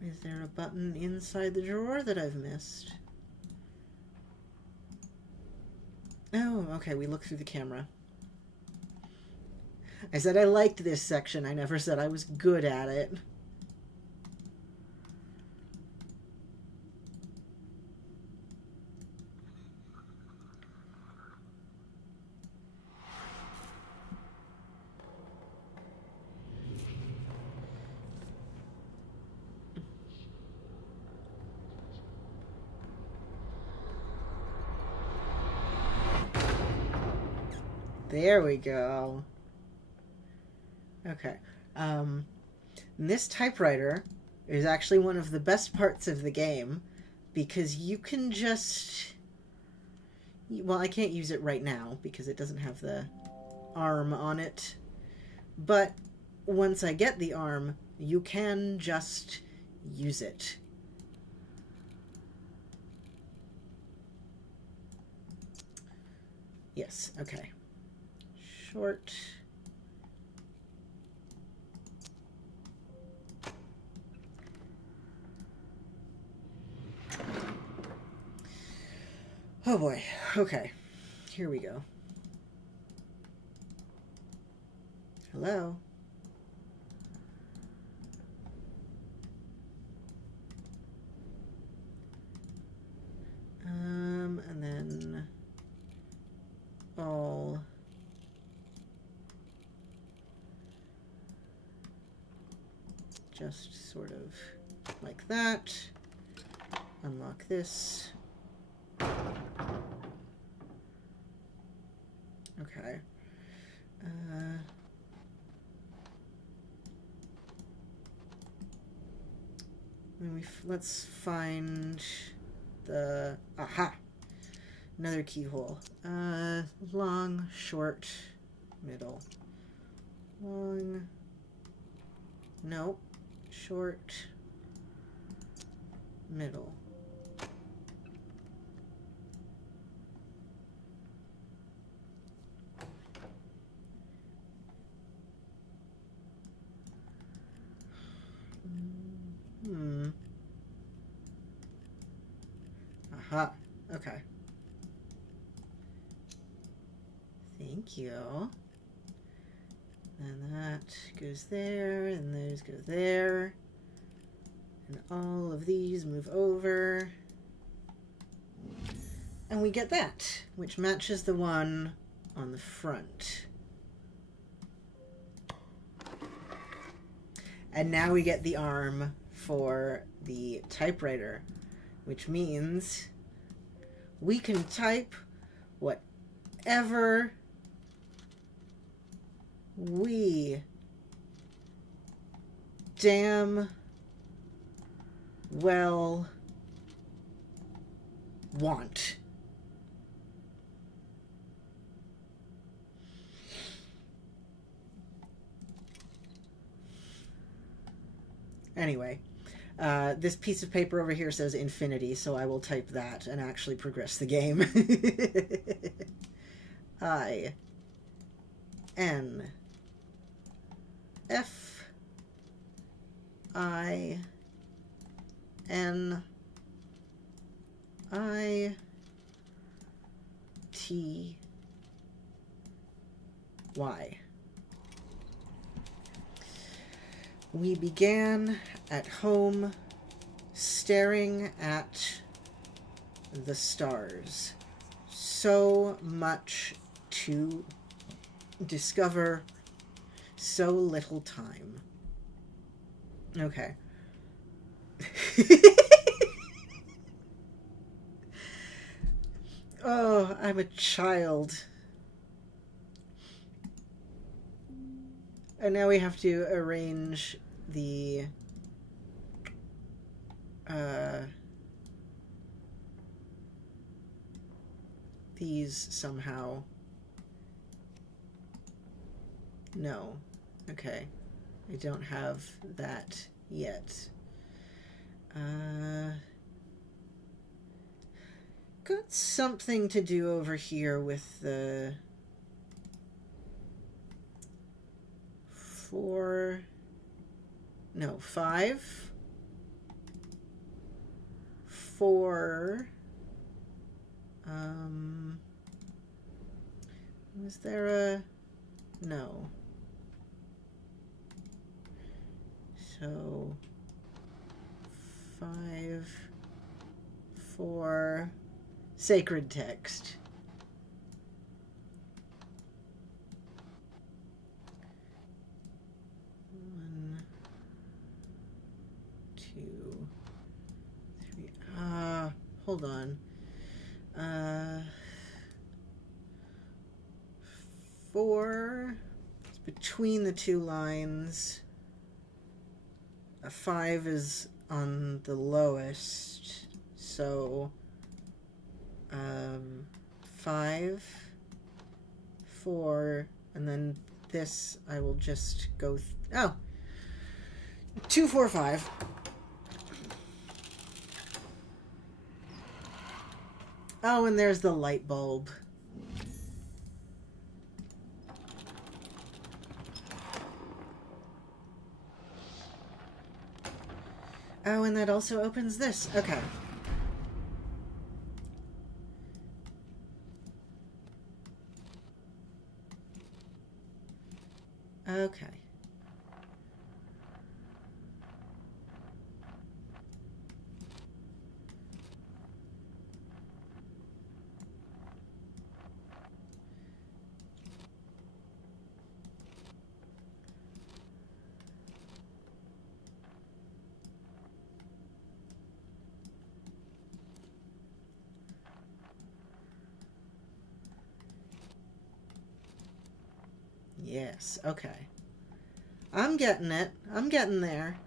Is there a button inside the drawer that I've missed? Oh, okay, we look through the camera. I said I liked this section. I never said I was good at it. There we go. Okay. This typewriter is actually one of the best parts of the game because you can just... Well, I can't use it right now because it doesn't have the arm on it. But once I get the arm, you can just use it. Yes, okay. Short. Oh boy. Okay. Here we go. Hello? And then all just sort of like that. Unlock this. Okay. Then let's find the aha. Another keyhole. Long, short, middle. Long. Nope. Short. Middle. Aha. Okay. Thank you. And that goes there, and those go there. And all of these move over. And we get that, which matches the one on the front. And now we get the arm for the typewriter, which means we can type whatever we damn well want. Anyway, this piece of paper over here says infinity, so I will type that and actually progress the game. I N F I N I T Y. We began at home staring at the stars. So much to discover, so little time. Okay. Oh, I'm a child. And now we have to arrange the these somehow. No. Okay. I don't have that yet. Got something to do over here with the 5, 4, was there a, no, so 5, 4, sacred text. Hold on. 4, it's between the two lines. A 5 is on the lowest, so 5, 4, and then this I will just go 2, 4, 5. Oh, and there's the light bulb. Oh, and that also opens this. Okay. Okay. Yes, okay. I'm getting it. I'm getting there.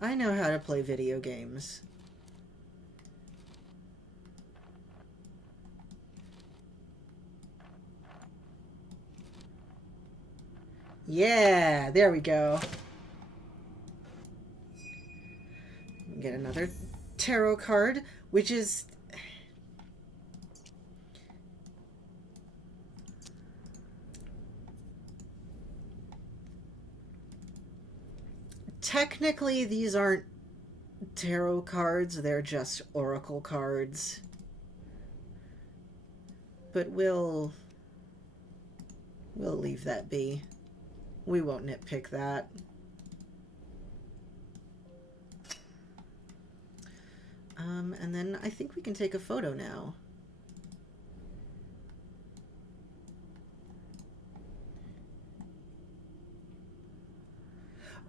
I know how to play video games. Yeah, there we go. Get another tarot card, which is... Technically, these aren't tarot cards, they're just oracle cards. But we'll leave that be. We won't nitpick that. And then I think we can take a photo now.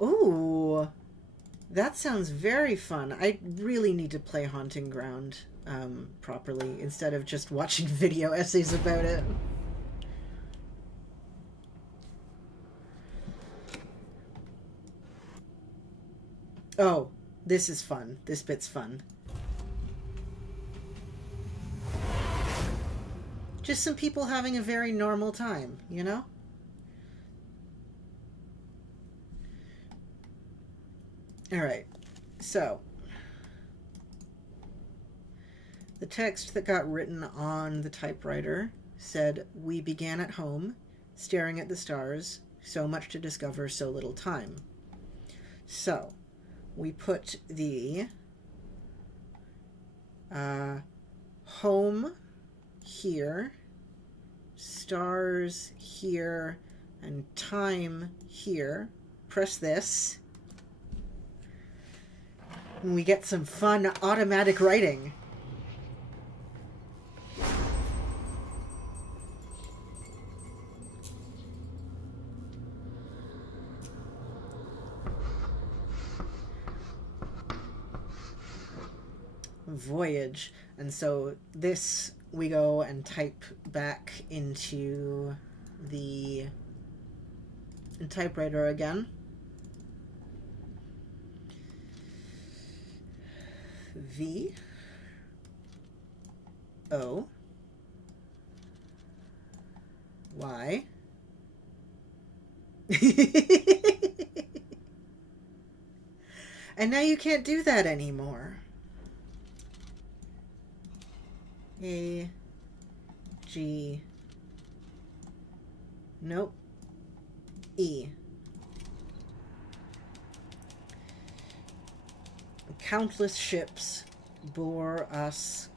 Ooh, that sounds very fun. I really need to play Haunting Ground properly instead of just watching video essays about it. Oh, this is fun. This bit's fun. Just some people having a very normal time, you know? Alright, so the text that got written on the typewriter said, "We began at home, staring at the stars, so much to discover, so little time." So we put the home here, stars here, and time here. Press this. And we get some fun automatic writing. Voyage. And so this we go and type back into the typewriter again. V O Y and now you can't do that anymore. A G nope E. Countless ships bore us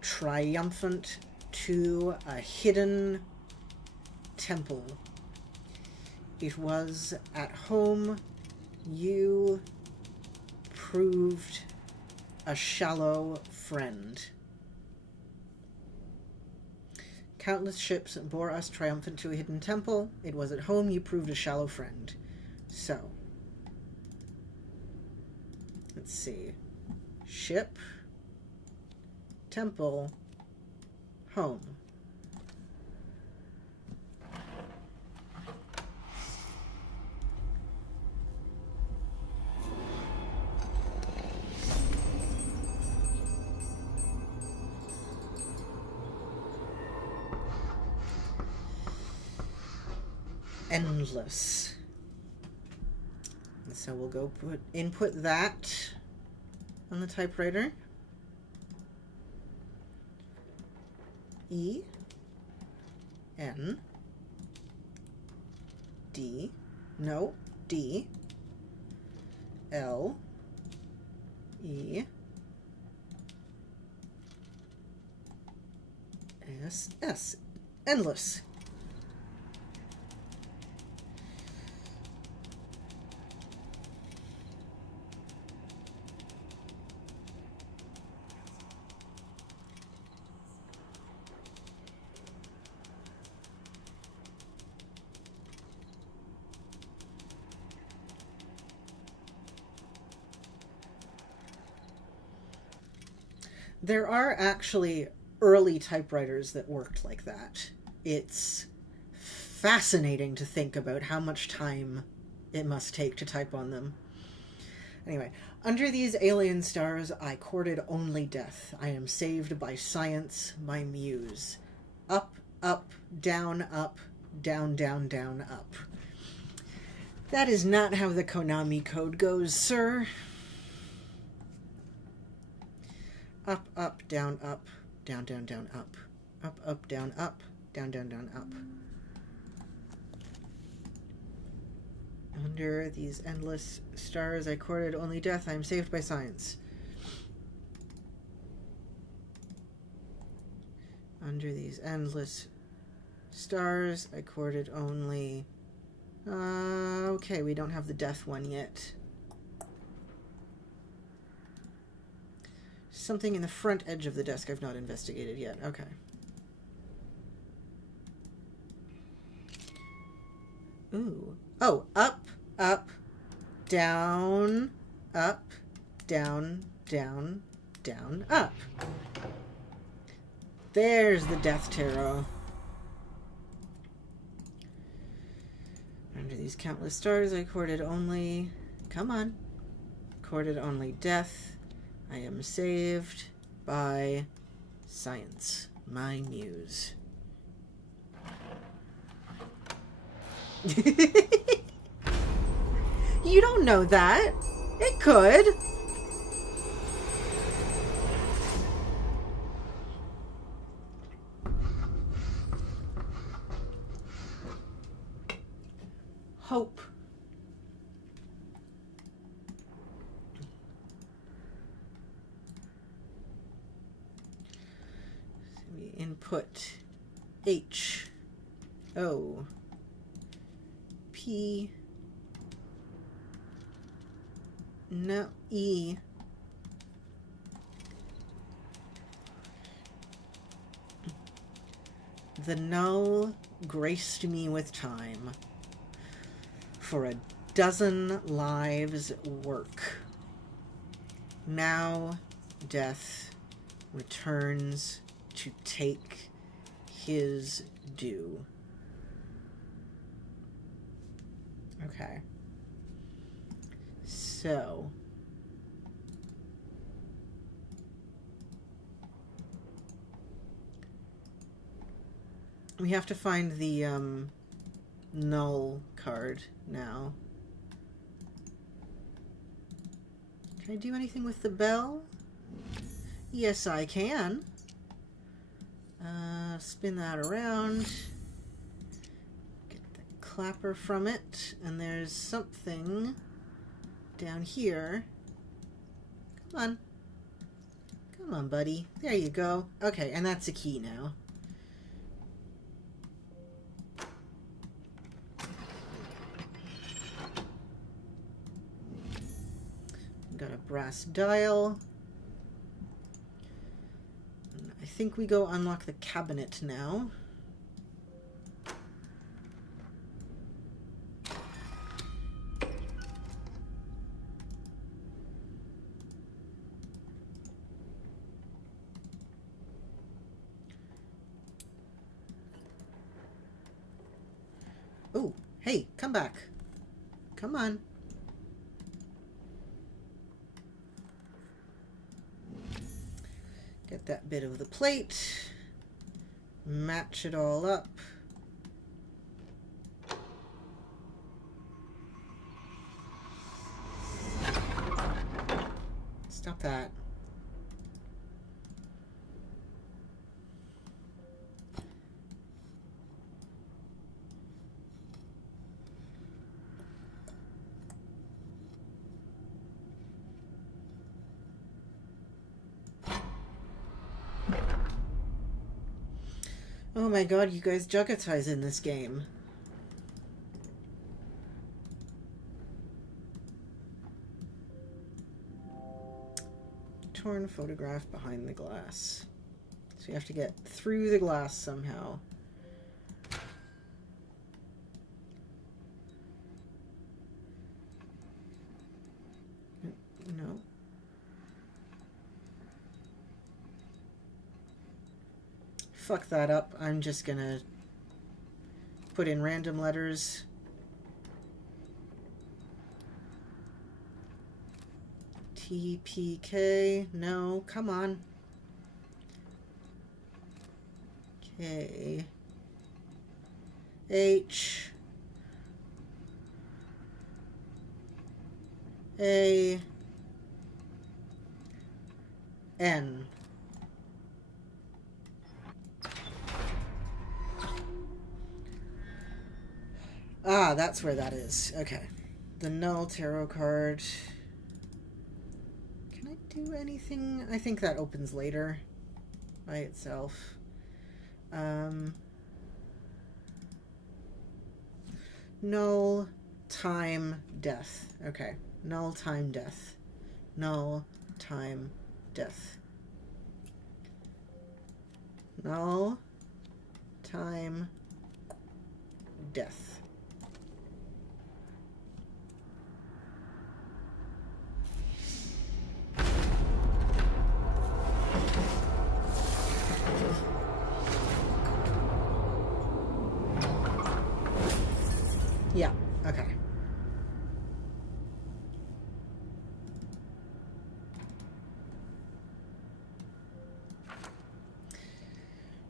triumphant to a hidden temple. It was at home you proved a shallow friend. Countless ships bore us triumphant to a hidden temple. It was at home you proved a shallow friend. So, let's see. Ship, temple, home. Endless. And so we'll go input that on the typewriter. E N D no D L E S S. Endless. There are actually early typewriters that worked like that. It's fascinating to think about how much time it must take to type on them. Anyway, under these alien stars, I courted only death. I am saved by science, my muse. Up, up, down, down, down, up. That is not how the Konami code goes, sir. Up, down, up, down, up. Up, down, up, down, up. Under these endless stars, I courted only death. I am saved by science. Under these endless stars, I courted only... okay, we don't have the death one yet. Something in the front edge of the desk I've not investigated yet. Okay. Ooh. Oh, up, down, up, down, up. There's the Death Tarot. Under these countless stars, I courted only... Come on. Courted only death. I am saved by science, my muse. You don't know that. It could. Hope. Input H O P no E the null graced me with time for a dozen lives work. Now death returns to take his due. Okay. So... we have to find the, null card now. Can I do anything with the bell? Yes, I can. Spin that around. Get the clapper from it. And there's something down here. Come on. Come on, buddy. There you go. Okay, and that's a key now. Got a brass dial. And I think we go unlock the cabinet now. Oh, hey, come back. Come on. Get that bit of the plate, match it all up. Stop that. Oh my god, you guys, Juggotai's in this game. Torn photograph behind the glass. So you have to get through the glass somehow. No. Fuck that up. I'm just gonna put in random letters. TPK. No, come on. K. H. A. N. Ah, that's where that is. Okay. The null tarot card. Can I do anything? I think that opens later by itself. Null time death. Okay. Null time death. Null time death. Null time death. Yeah, okay.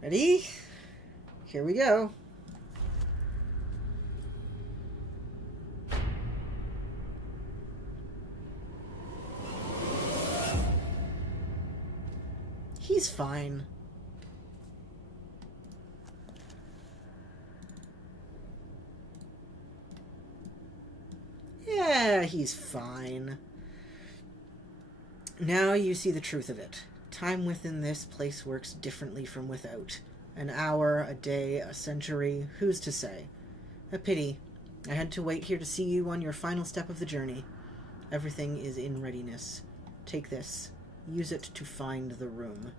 Ready? Here we go. He's fine. Yeah, he's fine. Now you see the truth of it. Time within this place works differently from without. An hour, a day, a century, who's to say? A pity. I had to wait here to see you on your final step of the journey. Everything is in readiness. Take this. Use it to find the room.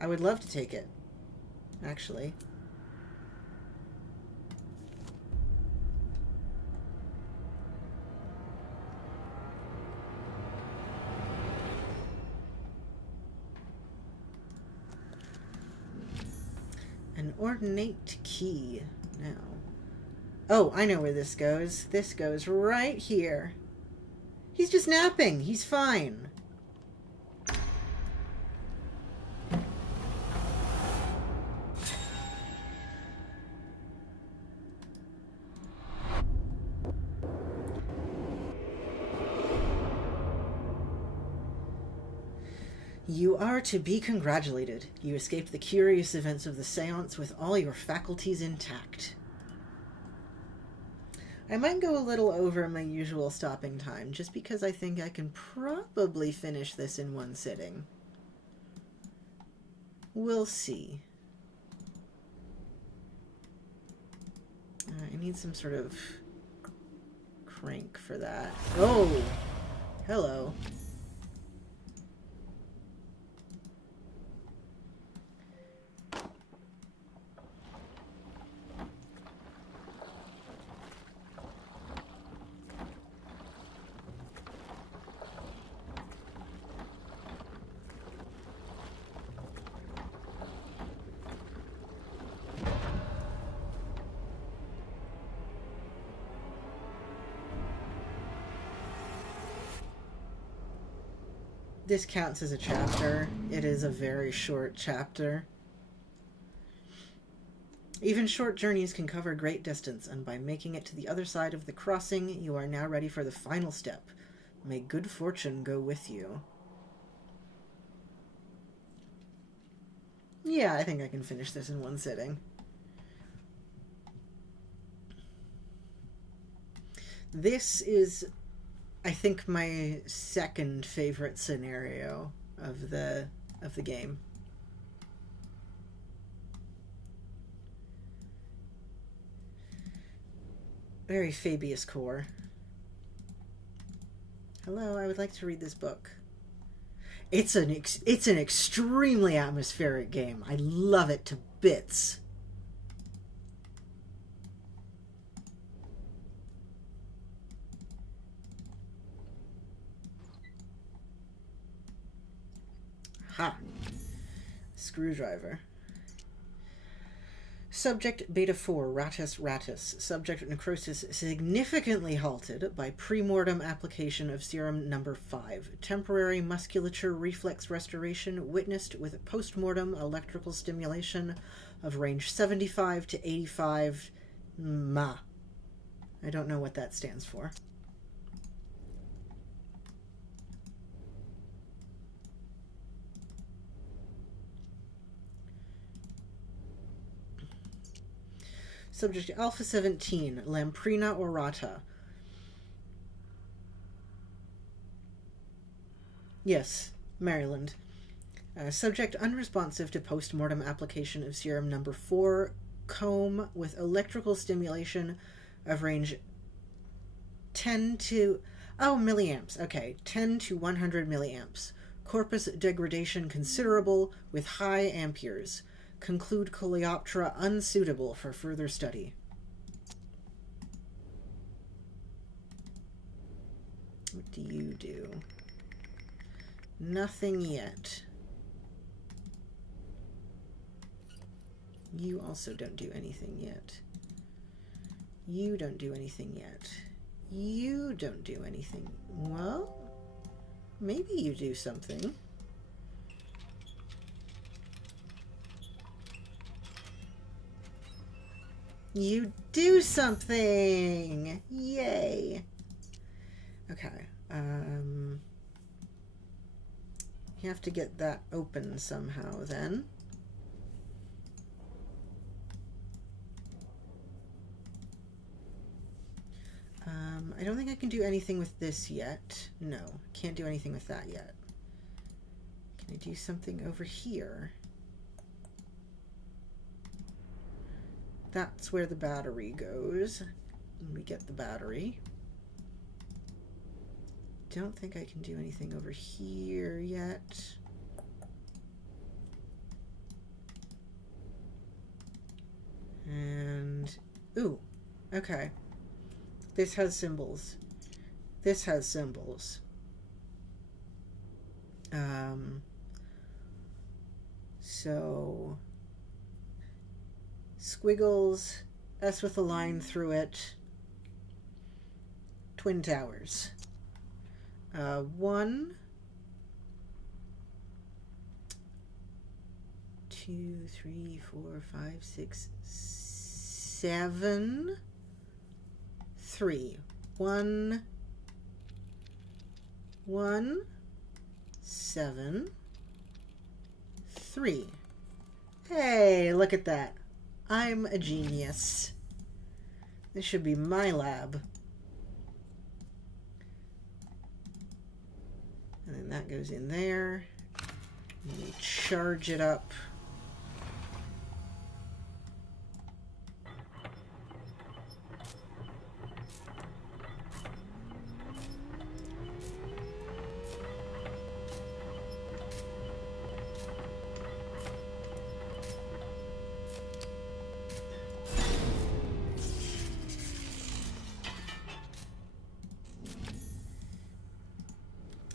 I would love to take it, actually. ornate key now. Oh, I know where this goes. This goes right here. He's just napping. He's fine. You are to be congratulated. You escaped the curious events of the seance with all your faculties intact. I might go a little over my usual stopping time, just because I think I can probably finish this in one sitting. We'll see. I need some sort of crank for that. Oh! Hello. This counts as a chapter. It is a very short chapter. Even short journeys can cover great distance, and by making it to the other side of the crossing, you are now ready for the final step. May good fortune go with you. Yeah, I think I can finish this in one sitting. This is, I think, my second favorite scenario of the game. Very Fabius core. Hello, I would like to read this book. It's an extremely atmospheric game. I love it to bits. Ha! Screwdriver. Subject Beta 4, Ratus Ratus. Subject necrosis significantly halted by pre-mortem application of serum number 5. Temporary musculature reflex restoration witnessed with post-mortem electrical stimulation of range 75 to 85 Ma. I don't know what that stands for. Subject Alpha 17, Lamprina orata. Yes, Maryland. Subject unresponsive to post-mortem application of serum number 4, comb with electrical stimulation of range 10 to... Oh, milliamps. Okay, 10 to 100 milliamps. Corpus degradation considerable with high amperes. Conclude Coleoptera unsuitable for further study. What do you do? Nothing yet. You also don't do anything yet. You don't do anything yet. You don't do anything. Well, maybe you do something. You do something! Yay! Okay. You have to get that open somehow then. I don't think I can do anything with this yet. No, can't do anything with that yet. Can I do something over here? That's where the battery goes. And we get the battery. Don't think I can do anything over here yet. And, ooh, okay. This has symbols. This has symbols. So Squiggles, S with a line through it. Twin towers. 1, 2, 3, 4, 5, 6, 7, 3. 1, 1, 7, 3. Hey, look at that. I'm a genius. This should be my lab. And then that goes in there. And we charge it up.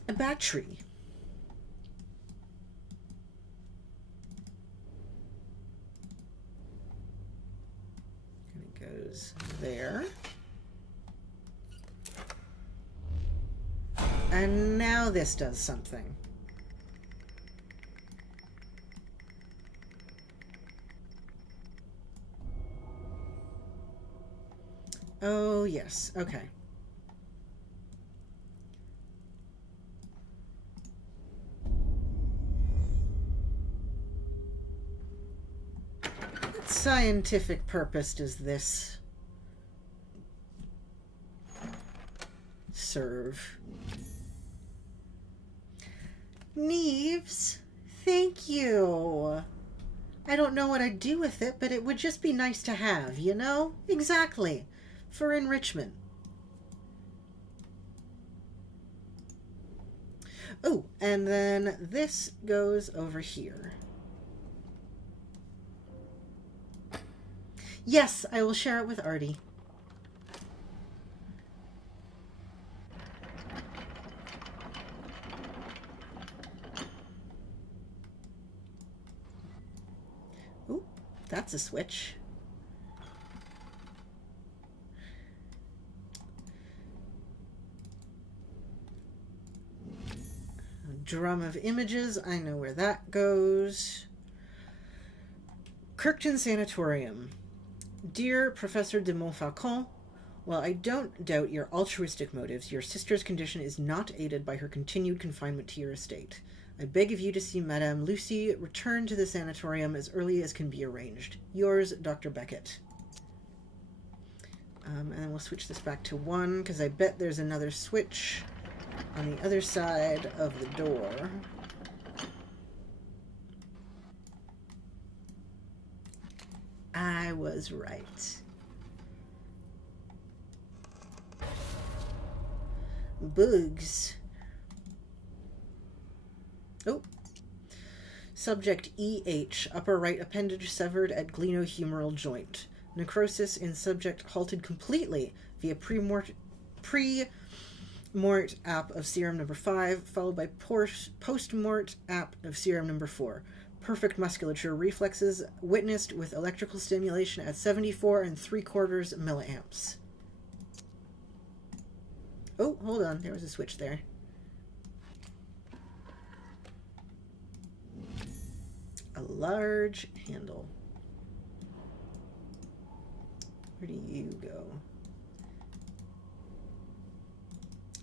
A battery. And it goes there. And now this does something. Oh, yes. Okay. What scientific purpose does this serve? Neves, thank you. I don't know what I'd do with it, but it would just be nice to have, you know? Exactly. For enrichment. Oh, and then this goes over here. Yes, I will share it with Artie. Ooh, that's a switch. Drum of images, I know where that goes. Kirkton Sanatorium. Dear Professor de Montfaucon, while I don't doubt your altruistic motives, your sister's condition is not aided by her continued confinement to your estate. I beg of you to see Madame Lucy return to the sanatorium as early as can be arranged. Yours, Dr. Beckett. And then we'll switch this back to 1, because I bet there's another switch on the other side of the door. I was right. Bugs. Oh. Subject EH, upper right appendage severed at glenohumeral joint. Necrosis in subject halted completely via pre-mort app of serum number 5, followed by post-mort app of serum number 4. Perfect musculature reflexes witnessed with electrical stimulation at 74 3/4 milliamps. Oh, hold on. There was a switch there. A large handle. Where do you go?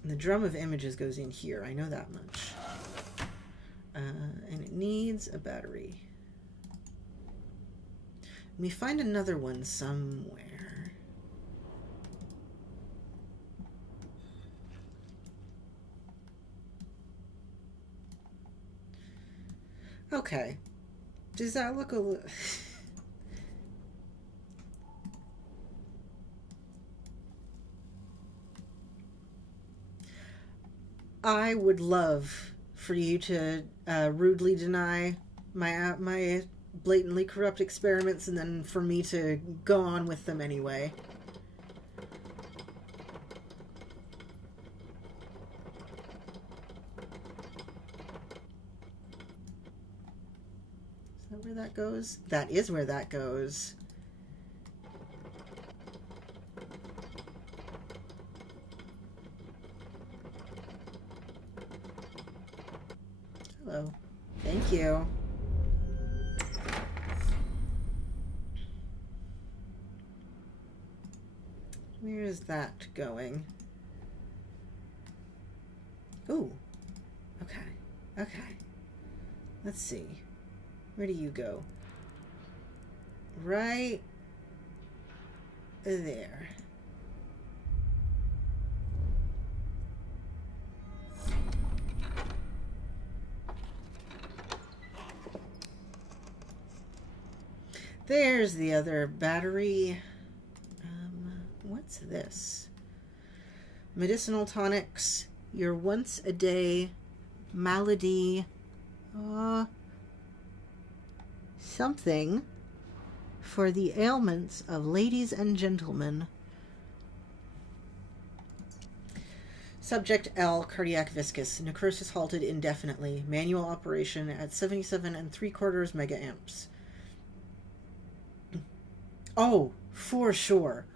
And the drum of images goes in here. I know that much. And it needs a battery. Let me find another one somewhere. Okay. Does that look a little... I would love for you to rudely deny my blatantly corrupt experiments and then for me to go on with them anyway. Is that where that goes? That is where that goes. you. Where is that going? Ooh. Okay. Okay. Let's see. Where do you go? Right there. There's the other battery. What's this? Medicinal tonics. Your once a day malady. Something for the ailments of ladies and gentlemen. Subject L, cardiac viscous. Necrosis halted indefinitely. Manual operation at 77 3/4 megaamps. Oh, for sure.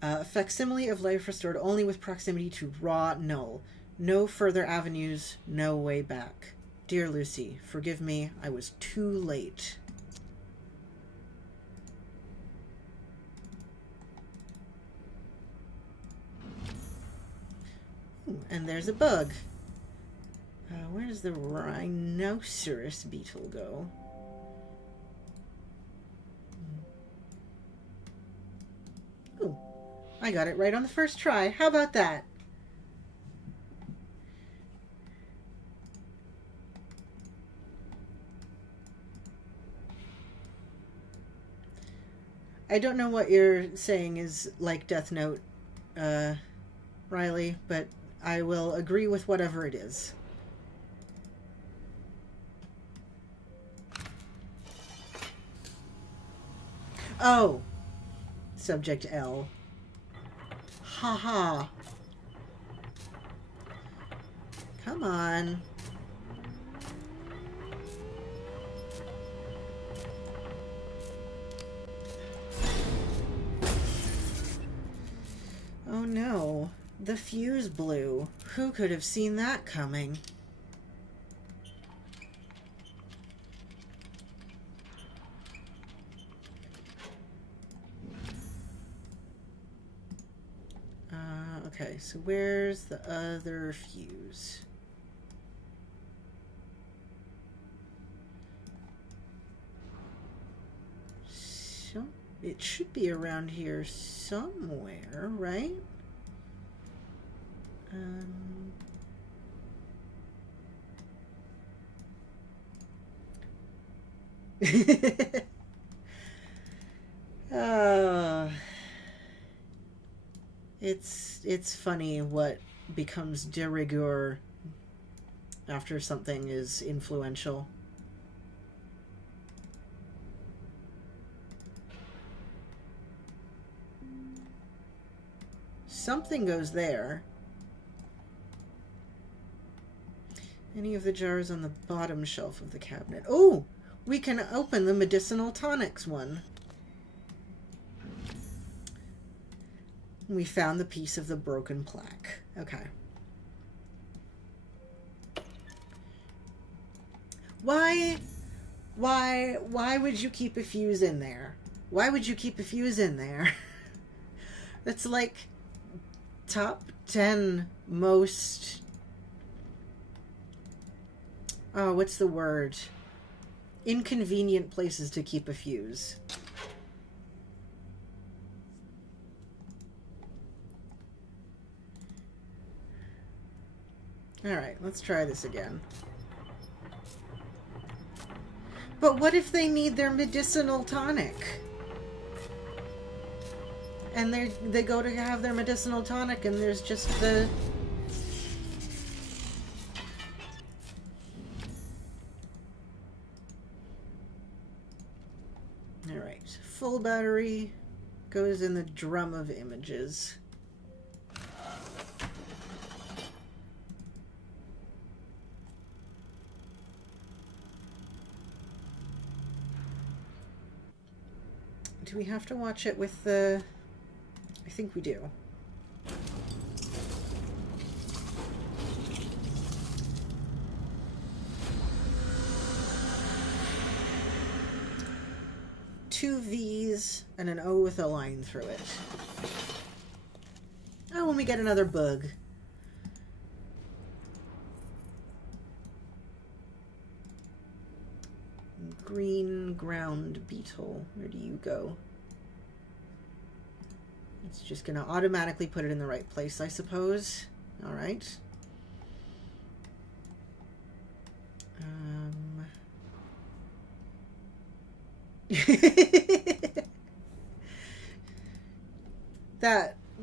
Facsimile of life restored only with proximity to raw null. No further avenues, no way back. Dear Lucy, forgive me, I was too late. Ooh, and there's a bug. Where does the rhinoceros beetle go? Ooh, I got it right on the first try. How about that? I don't know what you're saying is like Death Note, Riley, but I will agree with whatever it is. Oh! Subject L. Haha. Come on. Oh no. The fuse blew. Who could have seen that coming? Okay, so where's the other fuse? So, it should be around here somewhere, right? It's funny what becomes de rigueur after something is influential. Something goes there. Any of the jars on the bottom shelf of the cabinet. Oh, we can open the medicinal tonics one. We found the piece of the broken plaque. Okay. Why would you keep a fuse in there? Why would you keep a fuse in there? That's like top 10 most... Oh, what's the word? Inconvenient places to keep a fuse. Alright, let's try this again. But what if they need their medicinal tonic? And they go to have their medicinal tonic and there's just the... Alright, full battery goes in the drum of images. Do we have to watch it with the... I think we do. 2 V's and an O with a line through it. Oh, and we get another bug. Green ground beetle. Where do you go? It's just going to automatically put it in the right place, I suppose. All right.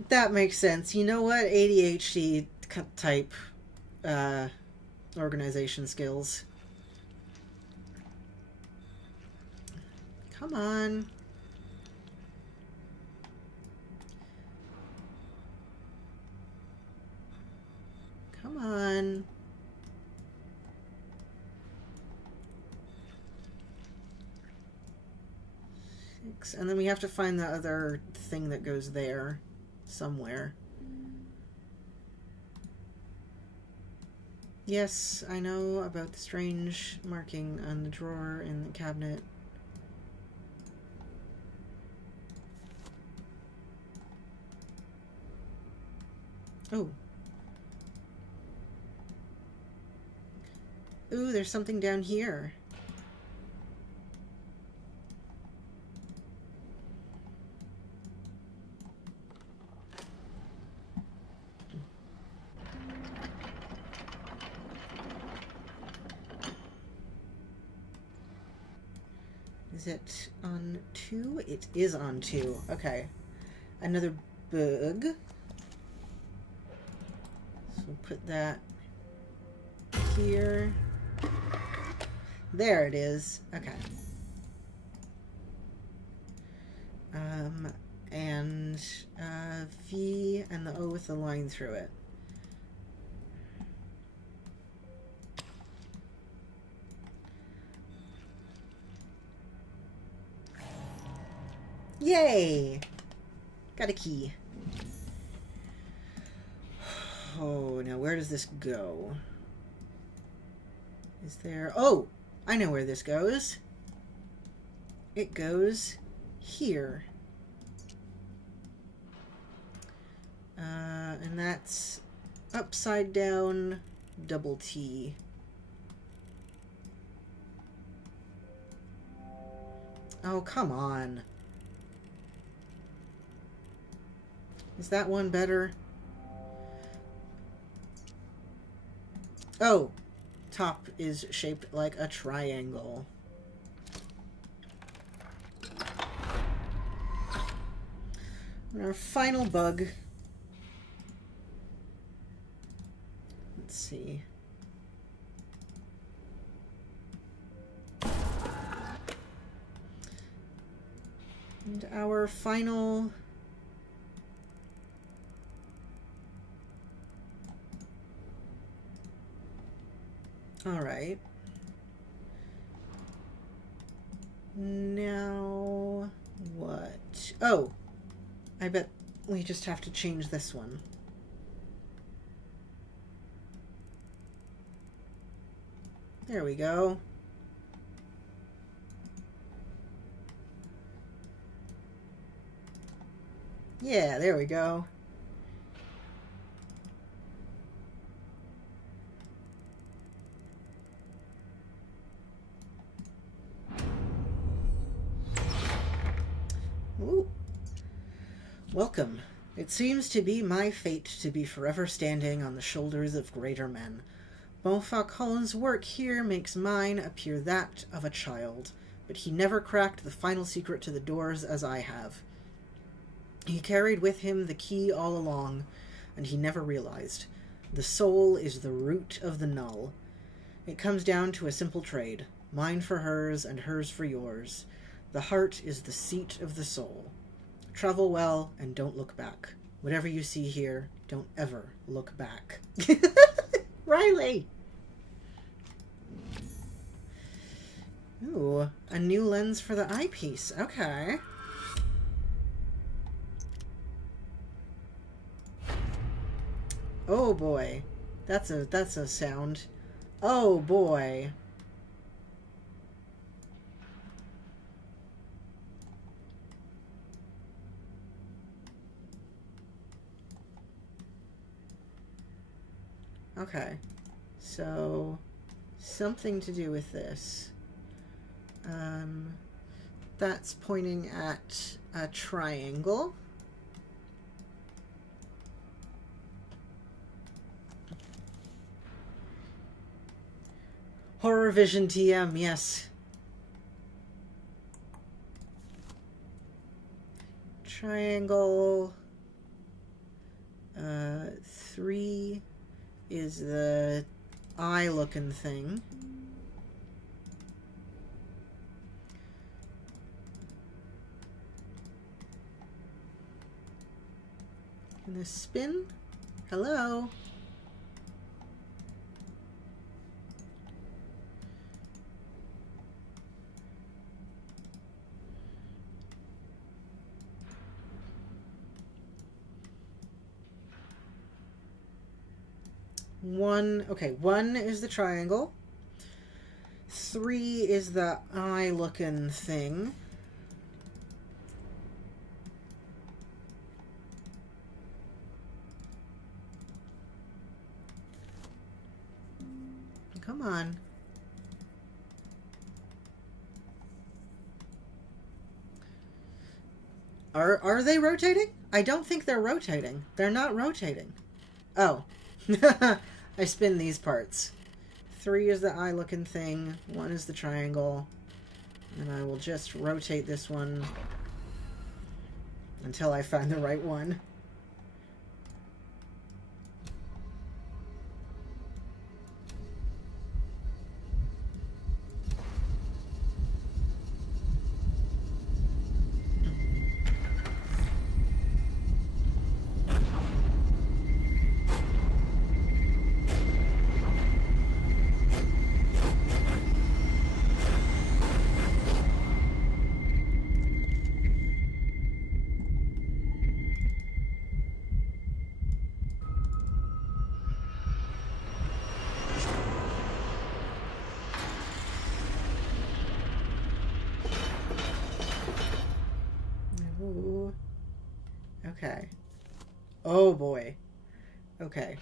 That makes sense. You know what? ADHD type organization skills. Come on. Come on. And then we have to find the other thing that goes there somewhere. Yes, I know about the strange marking on the drawer in the cabinet. Oh. Ooh, there's something down here. Is it on 2? It is on 2. Okay. Another bug. So we'll put that here. There it is. Okay. And V and the O with the line through it. Yay! Got a key. Oh, now where does this go? Is there... Oh! I know where this goes. It goes here. And that's upside down double T. Oh, come on. Is that one better? Oh, top is shaped like a triangle. And our final bug. Let's see. And our final... All right. Now what? Oh, I bet we just have to change this one. There we go. Yeah, there we go. Ooh. Welcome. It seems to be my fate to be forever standing on the shoulders of greater men. Montfaucon's work here makes mine appear that of a child, but he never cracked the final secret to the doors as I have. He carried with him the key all along, and he never realized. The soul is the root of the null. It comes down to a simple trade, mine for hers and hers for yours. The heart is the seat of the soul. Travel well and don't look back. Whatever you see here, don't ever look back. Riley! Ooh, a new lens for the eyepiece. Okay. Oh boy. That's a sound. Oh boy. Okay. So, something to do with this. That's pointing at a triangle. Horror Vision TM, yes. Triangle. 3 is the eye-looking thing. Can this spin? Hello? Okay, 1 is the triangle. 3 is the eye-looking thing. Come on. Are they rotating? I don't think they're rotating. They're not rotating. Oh. I spin these parts. 3 is the eye-looking thing. 1 is the triangle. And I will just rotate this one until I find the right one. Ooh. Okay. Oh boy. Okay.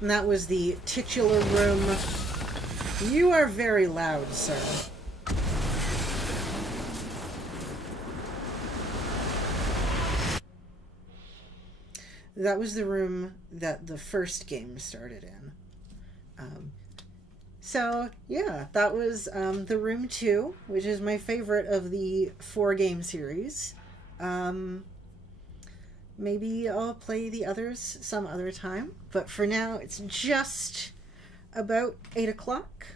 And that was the titular room. You are very loud, sir. That was the room that the first game started in. So, yeah, that was the room 2, which is my favorite of the 4-game series. Maybe I'll play the others some other time. But for now, it's just about 8 o'clock.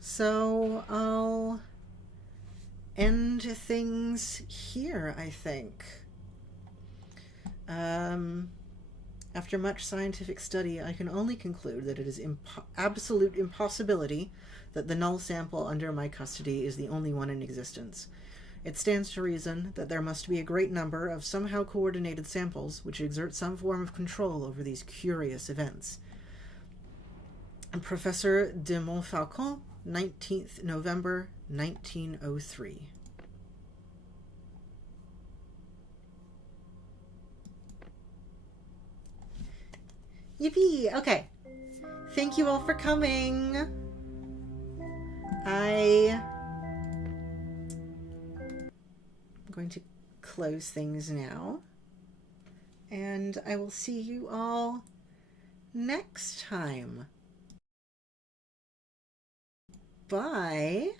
So I'll end things here, I think. After much scientific study, I can only conclude that it is absolute impossibility that the null sample under my custody is the only one in existence. It stands to reason that there must be a great number of somehow coordinated samples which exert some form of control over these curious events. Professor de Montfaucon, 19th November, 1903. Yippee! Okay. Thank you all for coming. I'm going to close things now. And I will see you all next time. Bye.